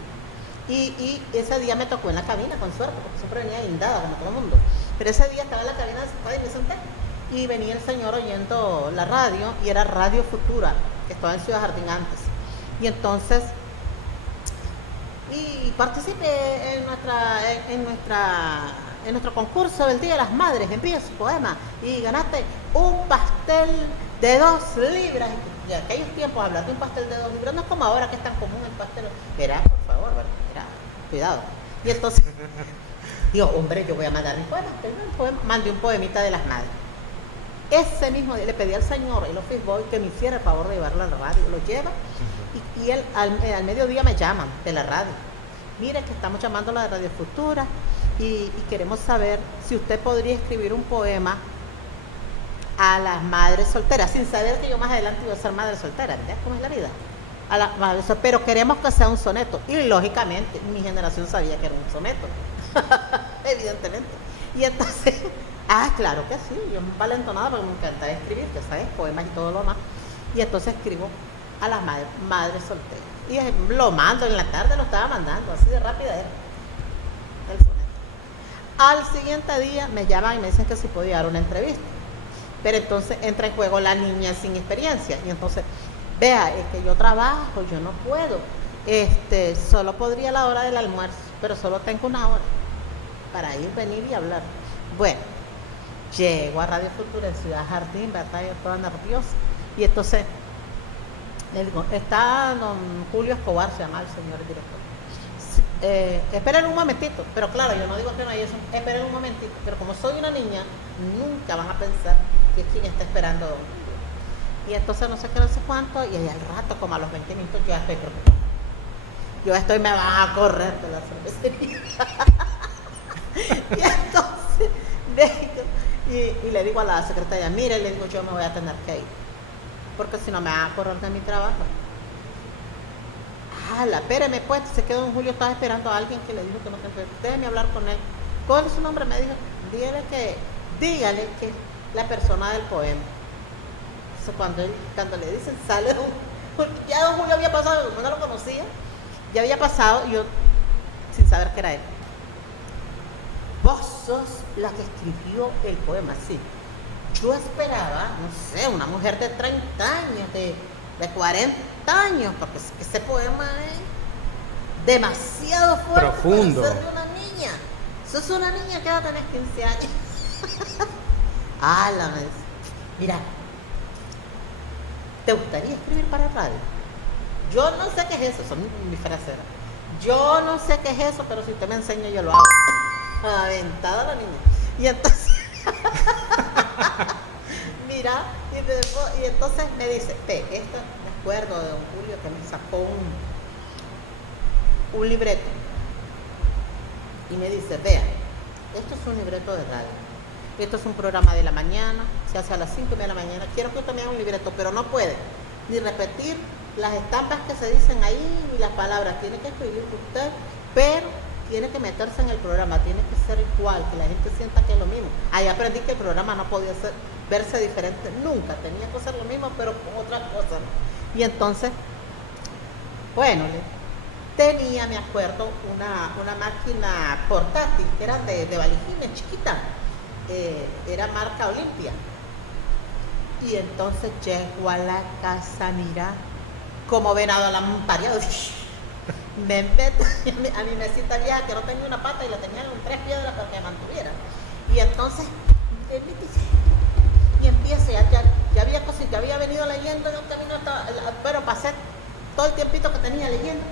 Y ese día me tocó en la cabina, con suerte, porque siempre venía guindada, como todo el mundo. Pero ese día estaba en la cabina sentada y me senté. Y venía el señor oyendo la radio, y era Radio Futura, que estaba en Ciudad Jardín antes. Y entonces, y participé en nuestro concurso del Día de las Madres, envía su poema, y ganaste un pastel de 2 libras. Y en aquellos tiempos hablar de un pastel de 2 libras no es como ahora que es tan común el pastel. Era, por favor, era, cuidado. Y entonces, digo, hombre, yo voy a mandar mi poema. Mandé un poemita de las madres. Ese mismo día le pedí al señor, el office boy, que me hiciera el favor de llevarlo a la radio. Lo lleva y él al mediodía me llaman de la radio. Mire que estamos llamando a la de Radio Futura y queremos saber si usted podría escribir un poema a las madres solteras, sin saber que yo más adelante iba a ser madre soltera, ¿verdad? ¿Cómo es la vida? A la madre soltera, pero queremos que sea un soneto. Y lógicamente, mi generación sabía que era un soneto, evidentemente. Y entonces, claro que sí, yo me valentonada porque me encantaba escribir, ya sabes, poemas y todo lo demás. Y entonces escribo a las madres solteras. Y lo mando en la tarde, lo estaba mandando, así de rápida era el soneto. Al siguiente día me llaman y me dicen que si podía dar una entrevista. Pero entonces entra en juego la niña sin experiencia. Y entonces, vea, es que yo trabajo, yo no puedo. Solo podría a la hora del almuerzo, pero solo tengo 1 hora para ir, venir y hablar. Bueno, Llego a Radio Futura en Ciudad Jardín, ¿verdad? Yo toda nerviosa. Y entonces le digo, está don Julio Escobar, se llama el señor director. Esperen un momentito, pero claro, yo no digo que no hay eso, esperen un momentito, pero como soy una niña, nunca van a pensar que es quien está esperando a don Julio. Y entonces no sé qué, no sé cuánto, y ahí al rato, como a los 20 minutos, yo ya estoy preocupada. Yo estoy, me van a correr de la cervecería. Y entonces y le digo a la secretaria, mire, le digo, yo me voy a tener que ir, porque si no me van a correr de mi trabajo. Espéreme pues, se quedó don Julio, estaba esperando a alguien que le dijo que no, déjeme hablar con él. ¿Cuál es su nombre? Me dijo, dígale que la persona del poema. Entonces cuando le dicen, sale ya don Julio había pasado, no lo conocía, ya había pasado, y yo sin saber que era él. Vos sos la que escribió el poema, sí. Yo esperaba, no sé, una mujer de 30 años, de 40 años, porque ese poema es demasiado fuerte, profundo, para ser de una niña. Sos una niña que va a tener 15 años. Me dice, mira, ¿te gustaría escribir para radio? Yo no sé qué es eso, son mis fraseras. Yo no sé qué es eso, pero si usted me enseña yo lo hago. Aventada la niña. Y entonces mira, y entonces me dice, me acuerdo de don Julio que me sacó un libreto y me dice, vea, esto es un libreto de radio, esto es un programa de la mañana, se hace a las 5:30 de la mañana, quiero que usted me haga un libreto, pero no puede ni repetir las estampas que se dicen ahí ni las palabras, tiene que escribir usted, pero tiene que meterse en el programa, tiene que ser igual, que la gente sienta que es lo mismo. Ahí aprendí que el programa no podía verse diferente nunca, tenía que ser lo mismo, pero con otras cosas. Y entonces, bueno, tenía, me acuerdo, una máquina portátil, que era de valijines, chiquita, era marca Olimpia. Y entonces llego a la casa, mira, como venado a la pareado, me meto a mi mesita vieja que no tenía una pata y la tenía con 3 piedras para que me mantuviera. Y entonces, y empiezo, ya había venido leyendo, yo camino pero pasé todo el tiempito que tenía leyendo,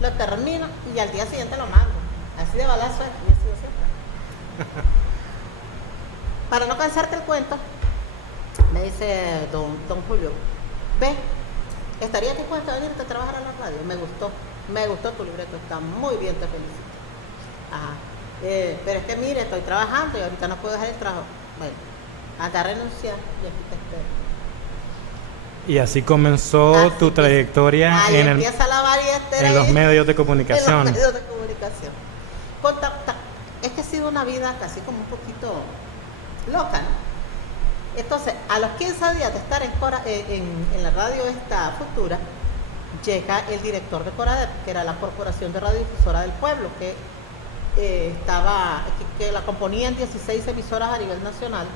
lo termino y al día siguiente lo mando. Así de balazo es, y así siempre. Para no cansarte el cuento, me dice don Julio, ve, ¿estarías dispuesto a venir a trabajar a la radio? Me gustó tu libreto, está muy bien, te felicito. Pero es que mire, estoy trabajando y ahorita no puedo dejar el trabajo. Bueno, anda a renunciar y aquí te espero. Y así comenzó tu trayectoria en los medios de comunicación. En los medios de comunicación. Es que ha sido una vida casi como un poquito loca, ¿no? Entonces, a los 15 días de estar en la radio esta Futura, llega el director de Coradep, que era la Corporación de Radiodifusora del Pueblo, que la componía en 16 emisoras a nivel nacional.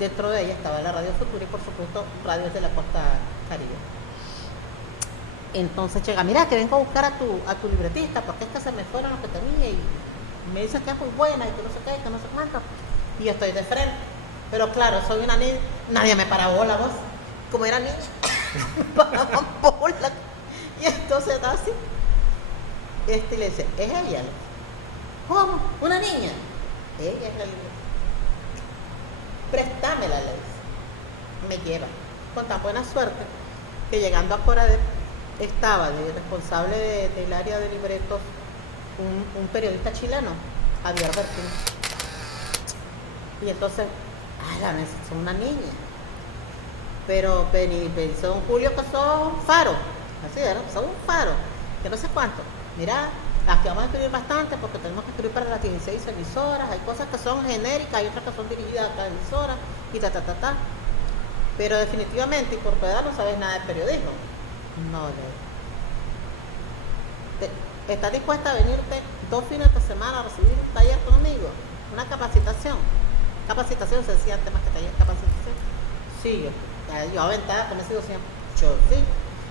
Dentro de ella estaba la Radio Futura y, por supuesto, radios de la costa caribe. Entonces llega, mira, que vengo a buscar a tu libretista, porque es que se me fueron los que tenía y me dice que es muy buena y que no sé qué, que no sé cuánto. Y yo estoy de frente. Pero claro, soy una niña, nadie me para bola, vos. Como era niña, me paraban bola. Y entonces está así. Le dice, ¿es ella? ¿Cómo? ¿Una niña? Ella es la libreta. Préstamela, le dice. Me lleva. Con tan buena suerte que llegando a Coradep estaba de responsable del área de libretos un periodista chileno, Javier Bertín. Y entonces, son una niña. Pero son Julio que son faro. Así era, son un faro. Que no sé cuánto. Mira, aquí vamos a escribir bastante porque tenemos que escribir para las 16 emisoras. Hay cosas que son genéricas, hay otras que son dirigidas a cada emisora y ta. Pero definitivamente, y por tu edad no sabes nada de periodismo. No, ¿estás dispuesta a venirte 2 fines de semana a recibir un taller conmigo? Una capacitación. Capacitación se decía antes más que taller, capacitación. Sí, yo aventada, como he sido siempre. Yo sí.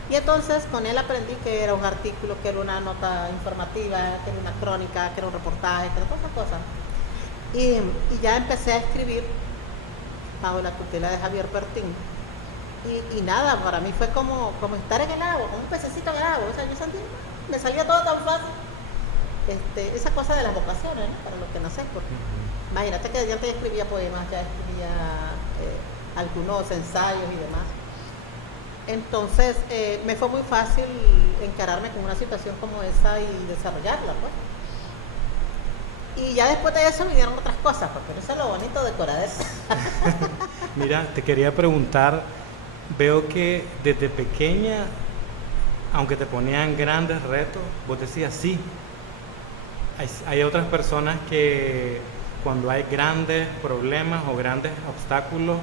Y entonces con él aprendí que era un artículo, que era una nota informativa, que era una crónica, que era un reportaje, que era todas esas cosas. Y ya empecé a escribir bajo la tutela de Javier Bertín. Y nada, para mí fue como estar en el agua, como un pececito en el agua. O sea, yo sentí, me salía todo tan fácil. Esa cosa de las vocaciones, ¿no? Para los que no sé, porque imagínate que ya escribía poemas, ya escribía algunos ensayos y demás. Entonces me fue muy fácil encararme con una situación como esa y desarrollarla, pues. Y ya después de eso vinieron otras cosas, porque eso es lo bonito de Coradesa. Mira, te quería preguntar, veo que desde pequeña, aunque te ponían grandes retos, vos decías sí. Hay otras personas que cuando hay grandes problemas o grandes obstáculos,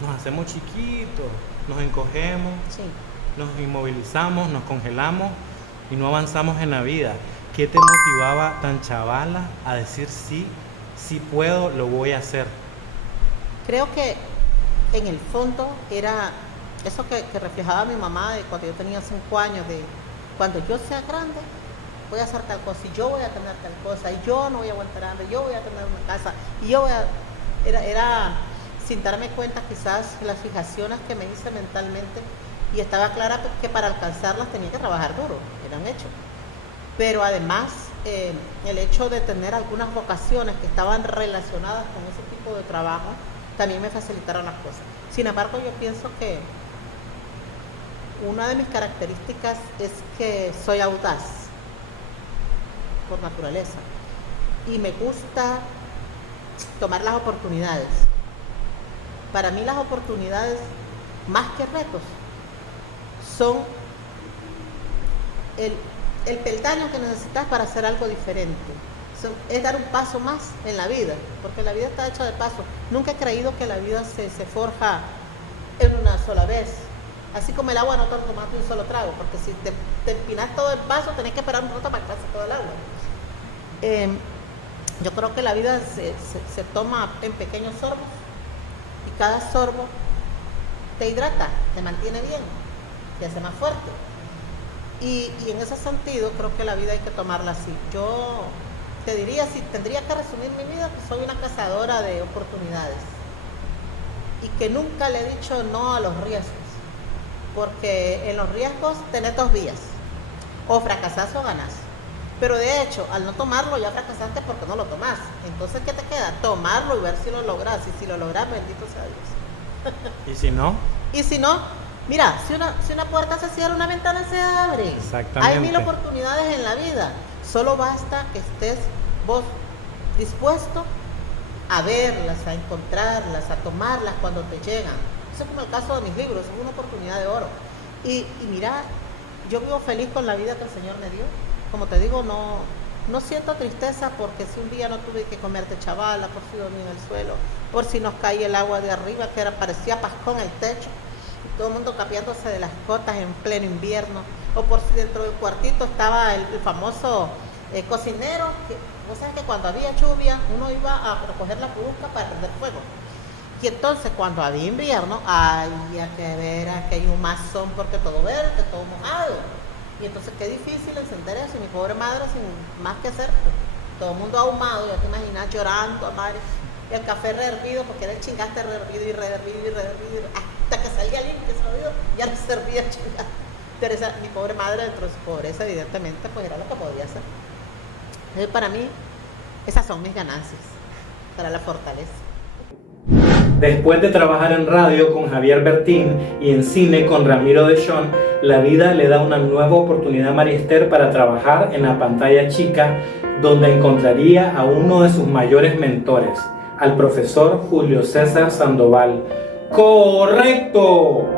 nos hacemos chiquitos, nos encogemos, Sí. nos inmovilizamos, nos congelamos y no avanzamos en la vida. ¿Qué te motivaba tan chavala a decir sí, sí puedo, lo voy a hacer? Creo que en el fondo era eso que reflejaba mi mamá de cuando yo tenía 5 años, de cuando yo sea grande voy a hacer tal cosa y yo voy a tener tal cosa y yo no voy a aguantar hambre, yo voy a tener una casa y yo voy a... Era sin darme cuenta quizás las fijaciones que me hice mentalmente, y estaba clara que para alcanzarlas tenía que trabajar duro, era un hecho. Pero además el hecho de tener algunas vocaciones que estaban relacionadas con ese tipo de trabajo también me facilitaron las cosas. Sin embargo, yo pienso que una de mis características es que soy audaz por naturaleza y me gusta tomar las oportunidades. Para mí las oportunidades, más que retos, son el peldaño que necesitas para hacer algo diferente. Es dar un paso más en la vida, porque la vida está hecha de pasos. Nunca he creído que la vida se forja en una sola vez. Así como el agua no te lo tomas de un solo trago, porque si te empinas todo el paso, tenés que esperar un rato para que pase todo el agua. Yo creo que la vida se toma en pequeños sorbos, y cada sorbo te hidrata, te mantiene bien, te hace más fuerte. Y en ese sentido creo que la vida hay que tomarla así. Yo te diría, si tendría que resumir mi vida, que soy una cazadora de oportunidades y que nunca le he dicho no a los riesgos, porque en los riesgos tenés 2 vías: o fracasás o ganás. Pero de hecho, al no tomarlo ya fracasaste porque no lo tomás. Entonces, ¿qué te queda? Tomarlo y ver si lo lográs. Y si lo lográs, bendito sea Dios. ¿Y si no? Y si no, mira, si una puerta se cierra, una ventana se abre. Exactamente. Hay 1000 oportunidades en la vida. Solo basta que estés vos dispuesto a verlas, a encontrarlas, a tomarlas cuando te llegan. Eso es como el caso de mis libros, es una oportunidad de oro. Y mira, yo vivo feliz con la vida que el Señor me dio. Como te digo, no siento tristeza porque si un día no tuve que comerte chavala, por si dormí en el suelo, por si nos caía el agua de arriba, que parecía pascón el techo, y todo el mundo capeándose de las cotas en pleno invierno, o por si dentro del cuartito estaba el famoso cocinero, que vos sabes que cuando había lluvia uno iba a recoger la purusca para prender fuego. Y entonces cuando había invierno, había que ver aquel humazón porque todo verde, todo mojado. Y entonces qué difícil encender eso, y mi pobre madre sin más que hacer, pues, todo el mundo ahumado, ya te imaginas, llorando a madre, y el café rehervido, porque era el chingaste rehervido y rehervido y rehervido, hasta que salía limpio ese oído, ya no servía chingaste. Pero mi pobre madre, dentro de su pobreza, evidentemente, pues era lo que podía hacer. Entonces, para mí, esas son mis ganancias, para la fortaleza. Después de trabajar en radio con Javier Bertín y en cine con Ramiro de Shon, la vida le da una nueva oportunidad a María Esther para trabajar en la pantalla chica, donde encontraría a uno de sus mayores mentores, al profesor Julio César Sandoval. ¡Correcto!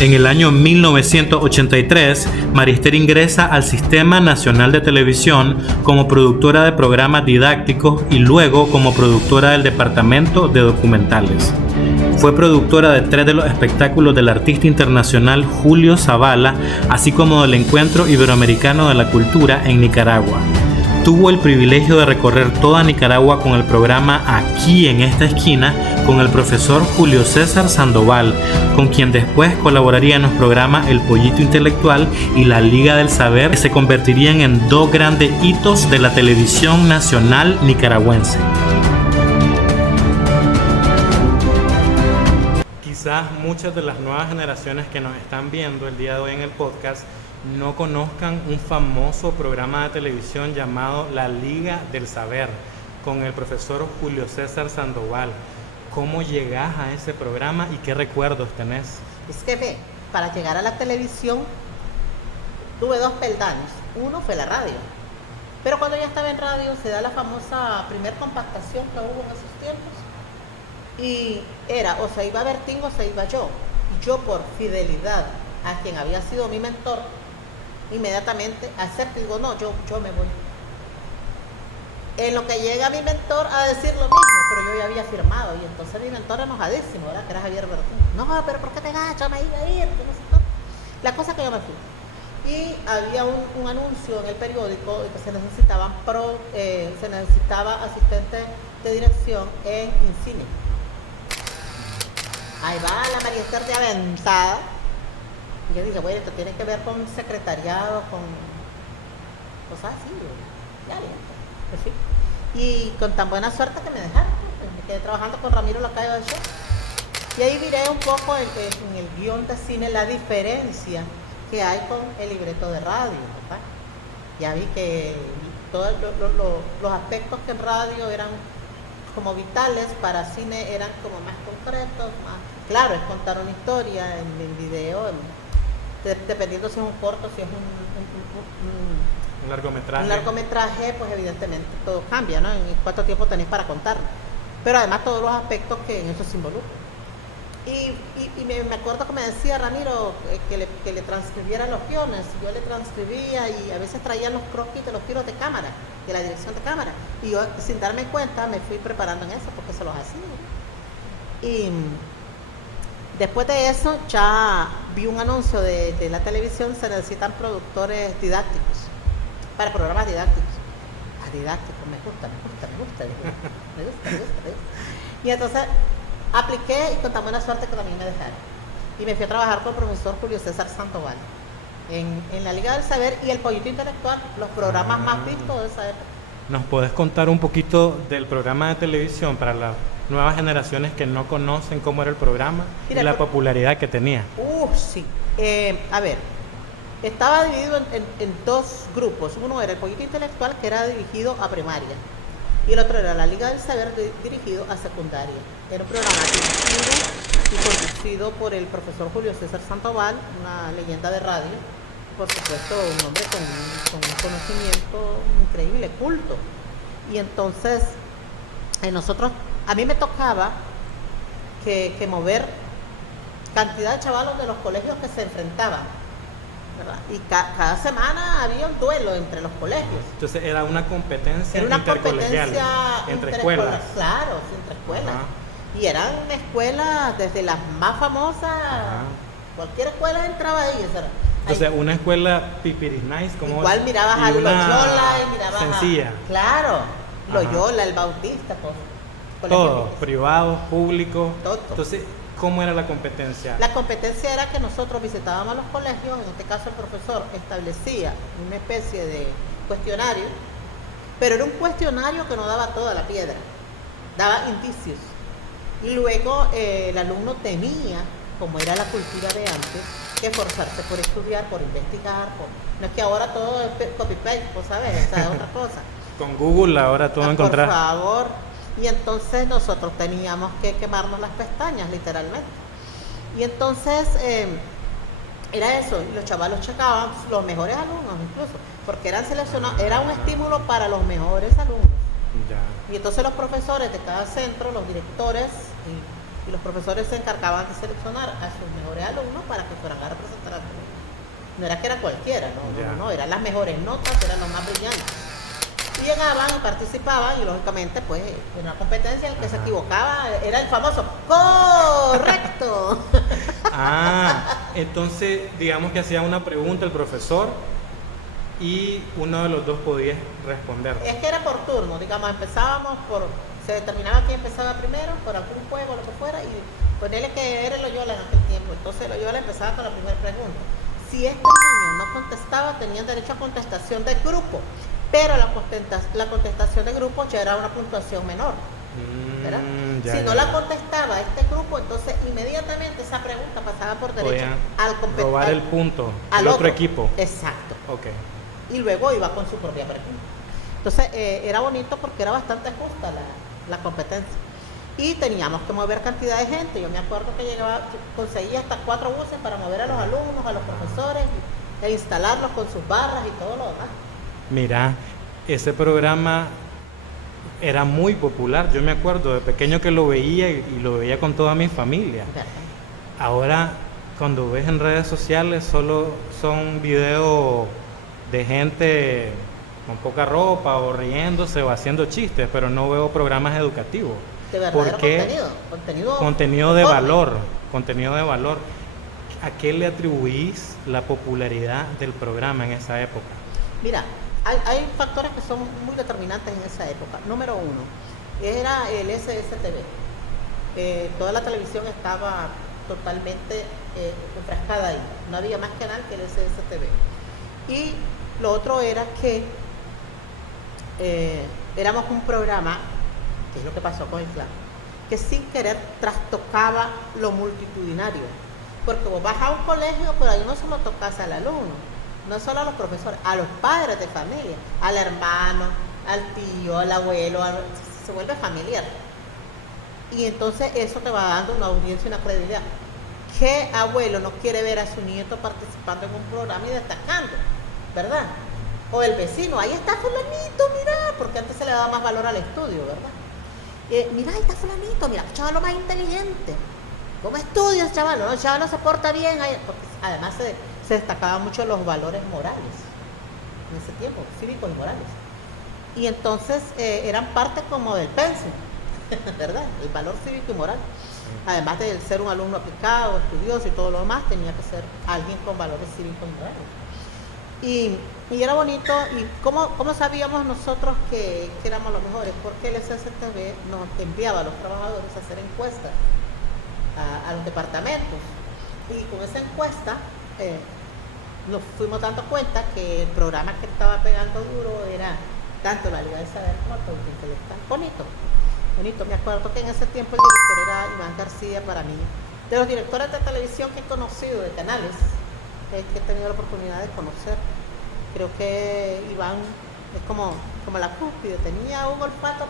En el año 1983, María Esther ingresa al Sistema Nacional de Televisión como productora de programas didácticos y luego como productora del Departamento de Documentales. Fue productora de 3 de los espectáculos del artista internacional Julio Zavala, así como del Encuentro Iberoamericano de la Cultura en Nicaragua. tuvo el privilegio de recorrer toda Nicaragua con el programa Aquí en esta esquina con el profesor Julio César Sandoval, con quien después colaboraría en los programas El Pollito Intelectual y La Liga del Saber, que se convertirían en dos grandes hitos de la televisión nacional nicaragüense. Quizás muchas de las nuevas generaciones que nos están viendo el día de hoy en el podcast no conozcan un famoso programa de televisión llamado La Liga del Saber, con el profesor Julio César Sandoval. ¿Cómo llegás a ese programa y qué recuerdos tenés? Es que ve, para llegar a la televisión tuve dos peldaños. Uno fue la radio. Pero cuando ya estaba en radio se da la famosa primer compactación que hubo en esos tiempos. Y era, o se iba Bertín o se iba yo. Y yo, por fidelidad a quien había sido mi mentor, inmediatamente acepto y digo, no, yo me voy. En lo que llega mi mentor a decir lo mismo, pero yo ya había firmado. Y entonces mi mentor enojadísimo, ¿verdad? Que era Javier Bertín. No, pero ¿por qué te vas? Yo me iba a ir, que no sé todo. La cosa es que yo me fui. Y había un anuncio en el periódico de que se necesitaba asistente de dirección en Incine. Ahí va la María Esther de aventada. Y yo dije, bueno, esto tiene que ver con secretariado, con cosas así. Ya, pues sí. Y con tan buena suerte que me dejaron. Me quedé trabajando con Ramiro Lacayo del Show. Y ahí miré un poco en el guión de cine la diferencia que hay con el libreto de radio, ¿verdad? Ya vi que todos los aspectos que en radio eran como vitales, para cine eran como más concretos, más claro, es contar una historia en el video, dependiendo si es un corto, si es un largometraje. Un largometraje, pues evidentemente todo cambia, ¿no? En cuánto tiempo tenéis para contarlo. Pero además todos los aspectos que en eso se involucran. Y me acuerdo que me decía Ramiro que le transcribiera los guiones. Yo le transcribía y a veces traían los croquis de los tiros de cámara, de la dirección de cámara. Y yo, sin darme cuenta, me fui preparando en eso porque se los hacía. Y después de eso, ya vi un anuncio de la televisión, se necesitan productores didácticos, para programas didácticos. Didácticos, me gusta. Y entonces apliqué y con tan buena suerte que también me dejaron. Y me fui a trabajar con el profesor Julio César Sandoval en la Liga del Saber y El Pollito Intelectual, los programas más vistos de esa época. ¿Nos podés contar un poquito del programa de televisión para las nuevas generaciones que no conocen cómo era el programa y la popularidad que tenía? Sí. A ver, estaba dividido en dos grupos. Uno era El Pollito Intelectual, que era dirigido a primaria, y el otro era La Liga del Saber, dirigido a secundaria. Era un programa dirigido y conducido por el profesor Julio César Sandoval, una leyenda de radio, por supuesto un hombre con un conocimiento increíble, culto. Y entonces a mí me tocaba que mover cantidad de chavalos de los colegios que se enfrentaban, ¿verdad? Y cada semana había un duelo entre los colegios. Entonces era una competencia intercolegial entre escuelas. Claro, entre escuelas. Ajá. Y eran escuelas desde las más famosas, ajá, cualquier escuela entraba ahí. Entonces una escuela pipiris nice, como igual mirabas a Loyola y mirabas sencilla. Claro, Loyola, el Bautista, todo, privados, públicos. Todo. Entonces, ¿cómo era la competencia? La competencia era que nosotros visitábamos los colegios, en este caso el profesor establecía una especie de cuestionario, pero era un cuestionario que no daba toda la piedra, daba indicios. Y luego el alumno tenía, como era la cultura de antes, que esforzarse por estudiar, por investigar, no es que ahora todo es copy-paste, ¿sabes? Esa es otra cosa. Con Google ahora todo encontrar. Por favor. Y entonces nosotros teníamos que quemarnos las pestañas, literalmente. Y entonces era eso, y los chavalos checaban los mejores alumnos incluso, porque eran seleccionados, era un estímulo para los mejores alumnos. Ya. Y entonces los profesores de cada centro, los directores y los profesores se encargaban de seleccionar a sus mejores alumnos para que fueran a representar al colegio. No era que era cualquiera, no, eran las mejores notas, eran los más brillantes. Y llegaban y participaban y lógicamente pues en una competencia el que se equivocaba era el famoso ¡correcto! Entonces digamos que hacía una pregunta el profesor y uno de los dos podía responder. Es que era por turno, digamos, se determinaba quién empezaba primero, por algún juego, lo que fuera, y ponerle que era el Loyola en aquel tiempo. Entonces el Loyola empezaba con la primera pregunta. Si este niño no contestaba, tenían derecho a contestación de grupo, pero la contestación de grupo ya era una puntuación menor. ¿Verdad? Si no la contestaba este grupo, entonces inmediatamente esa pregunta pasaba por derecho al competidor. Robar el punto al otro equipo. Exacto. Okay. Y luego iba con su propia pregunta. Entonces era bonito porque era bastante justa la competencia. Y teníamos que mover cantidad de gente. Yo me acuerdo que conseguía hasta 4 buses para mover a los alumnos, a los profesores, e instalarlos con sus barras y todo lo demás. Mira, ese programa era muy popular. Yo me acuerdo de pequeño que lo veía y lo veía con toda mi familia. ¿Verdad? Ahora, cuando ves en redes sociales, solo son videos de gente con poca ropa o riéndose o haciendo chistes, pero no veo programas educativos. De verdadero contenido de valor. Contenido de valor. ¿A qué le atribuís la popularidad del programa en esa época? Mira, hay factores que son muy determinantes en esa época. Número 1, era el SSTV. Toda la televisión estaba totalmente enfrascada ahí. No había más canal que el SSTV. Y lo otro era que éramos un programa, que es lo que pasó con el clan, que sin querer trastocaba lo multitudinario. Porque vos vas a un colegio, pero ahí no solo tocas al alumno, no solo a los profesores, a los padres de familia, al hermano, al tío, al abuelo, se vuelve familiar. Y entonces eso te va dando una audiencia y una credibilidad. ¿Qué abuelo no quiere ver a su nieto participando en un programa y destacando? ¿Verdad? O el vecino, ahí está fulanito, mira, porque antes se le daba más valor al estudio, ¿verdad? Mira, ahí está fulanito, mira, qué chaval más inteligente. ¿Cómo estudias, chaval? No, el chaval no se porta bien. Porque además se destacaban mucho los valores morales en ese tiempo, cívicos y morales. Y entonces eran parte como del pensum, ¿verdad? El valor cívico y moral. Además de ser un alumno aplicado, estudioso y todo lo demás, tenía que ser alguien con valores cívicos y morales. Y era bonito. ¿Y cómo sabíamos nosotros que éramos los mejores? Porque el SSTV nos enviaba a los trabajadores a hacer encuestas a los departamentos. Y con esa encuesta nos fuimos dando cuenta que el programa que estaba pegando duro era tanto la Liga de Saber como el Producto Intelectual. Bonito. Me acuerdo que en ese tiempo el director era Iván García para mí. De los directores de televisión que he conocido, de canales, que he tenido la oportunidad de conocer, creo que Iván es como la cúspide, tenía un olfato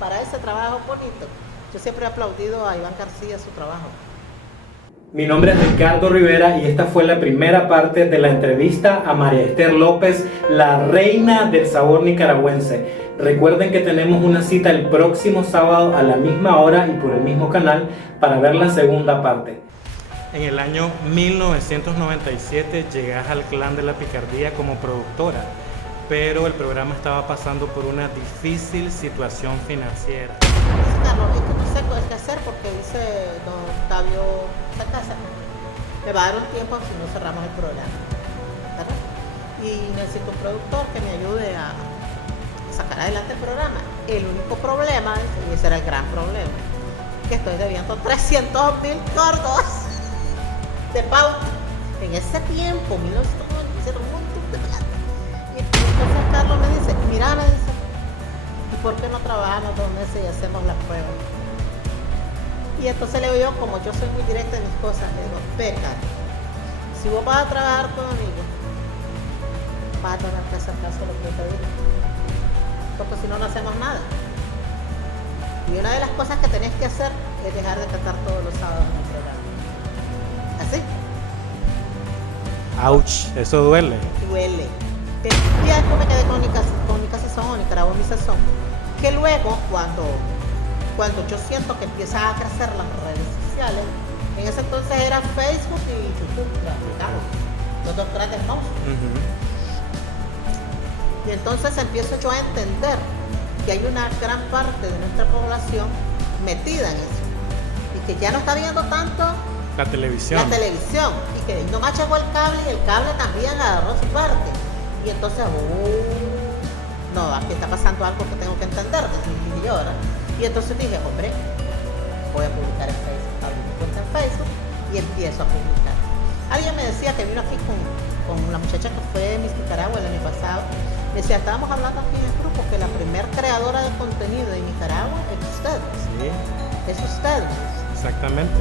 para ese trabajo bonito. Yo siempre he aplaudido a Iván García su trabajo. Mi nombre es Ricardo Rivera y esta fue la primera parte de la entrevista a María Esther López, la reina del sabor nicaragüense. Recuerden que tenemos una cita el próximo sábado a la misma hora y por el mismo canal para ver la segunda parte. En el año 1997 llegas al Clan de la Picardía como productora, pero el programa estaba pasando por una difícil situación financiera. Sí, Carlos, es que no sé qué hacer porque dice don Octavio Sacasa, me va a dar un tiempo si no cerramos el programa, ¿verdad? Y necesito un productor que me ayude a sacar adelante el programa. El único problema, y ese era el gran problema, que estoy debiendo 300.000 gordos de pauta. En ese tiempo, 1997, un montón de plata. Y entonces Carlos me dice, mira, ¿y por qué no trabajamos 2 meses y hacemos las pruebas? Y entonces le digo yo, como yo soy muy directa en mis cosas, le digo, Peca, si vos vas a trabajar conmigo, vas a tener que hacer caso a lo que yo te digo, porque si no, no hacemos nada. Y una de las cosas que tenés que hacer es dejar de cantar todos los sábados en el programa. ¿Así? Ouch, eso duele. Duele. Y después me quedé con mi Sazón o Nicaragua Mi Sazón. Que luego, cuando yo siento que empiezan a crecer las redes sociales, en ese entonces era Facebook y YouTube, digamos, los dos grandes monstruos. Y entonces empiezo yo a entender que hay una gran parte de nuestra población metida en eso y que ya no está viendo tanto la televisión y que no más llegó el cable y el cable también agarró su parte. Y entonces, no, aquí está pasando algo que tengo que entender, dije yo, ¿verdad? Y entonces dije, hombre, voy a publicar en Facebook, abrí mi cuenta en Facebook y empiezo a publicar. Alguien me decía que vino aquí con la muchacha que fue Miss Nicaragua el año pasado. Decía, estábamos hablando aquí en el grupo que la primer creadora de contenido de Nicaragua es usted. Sí. Es usted. Exactamente.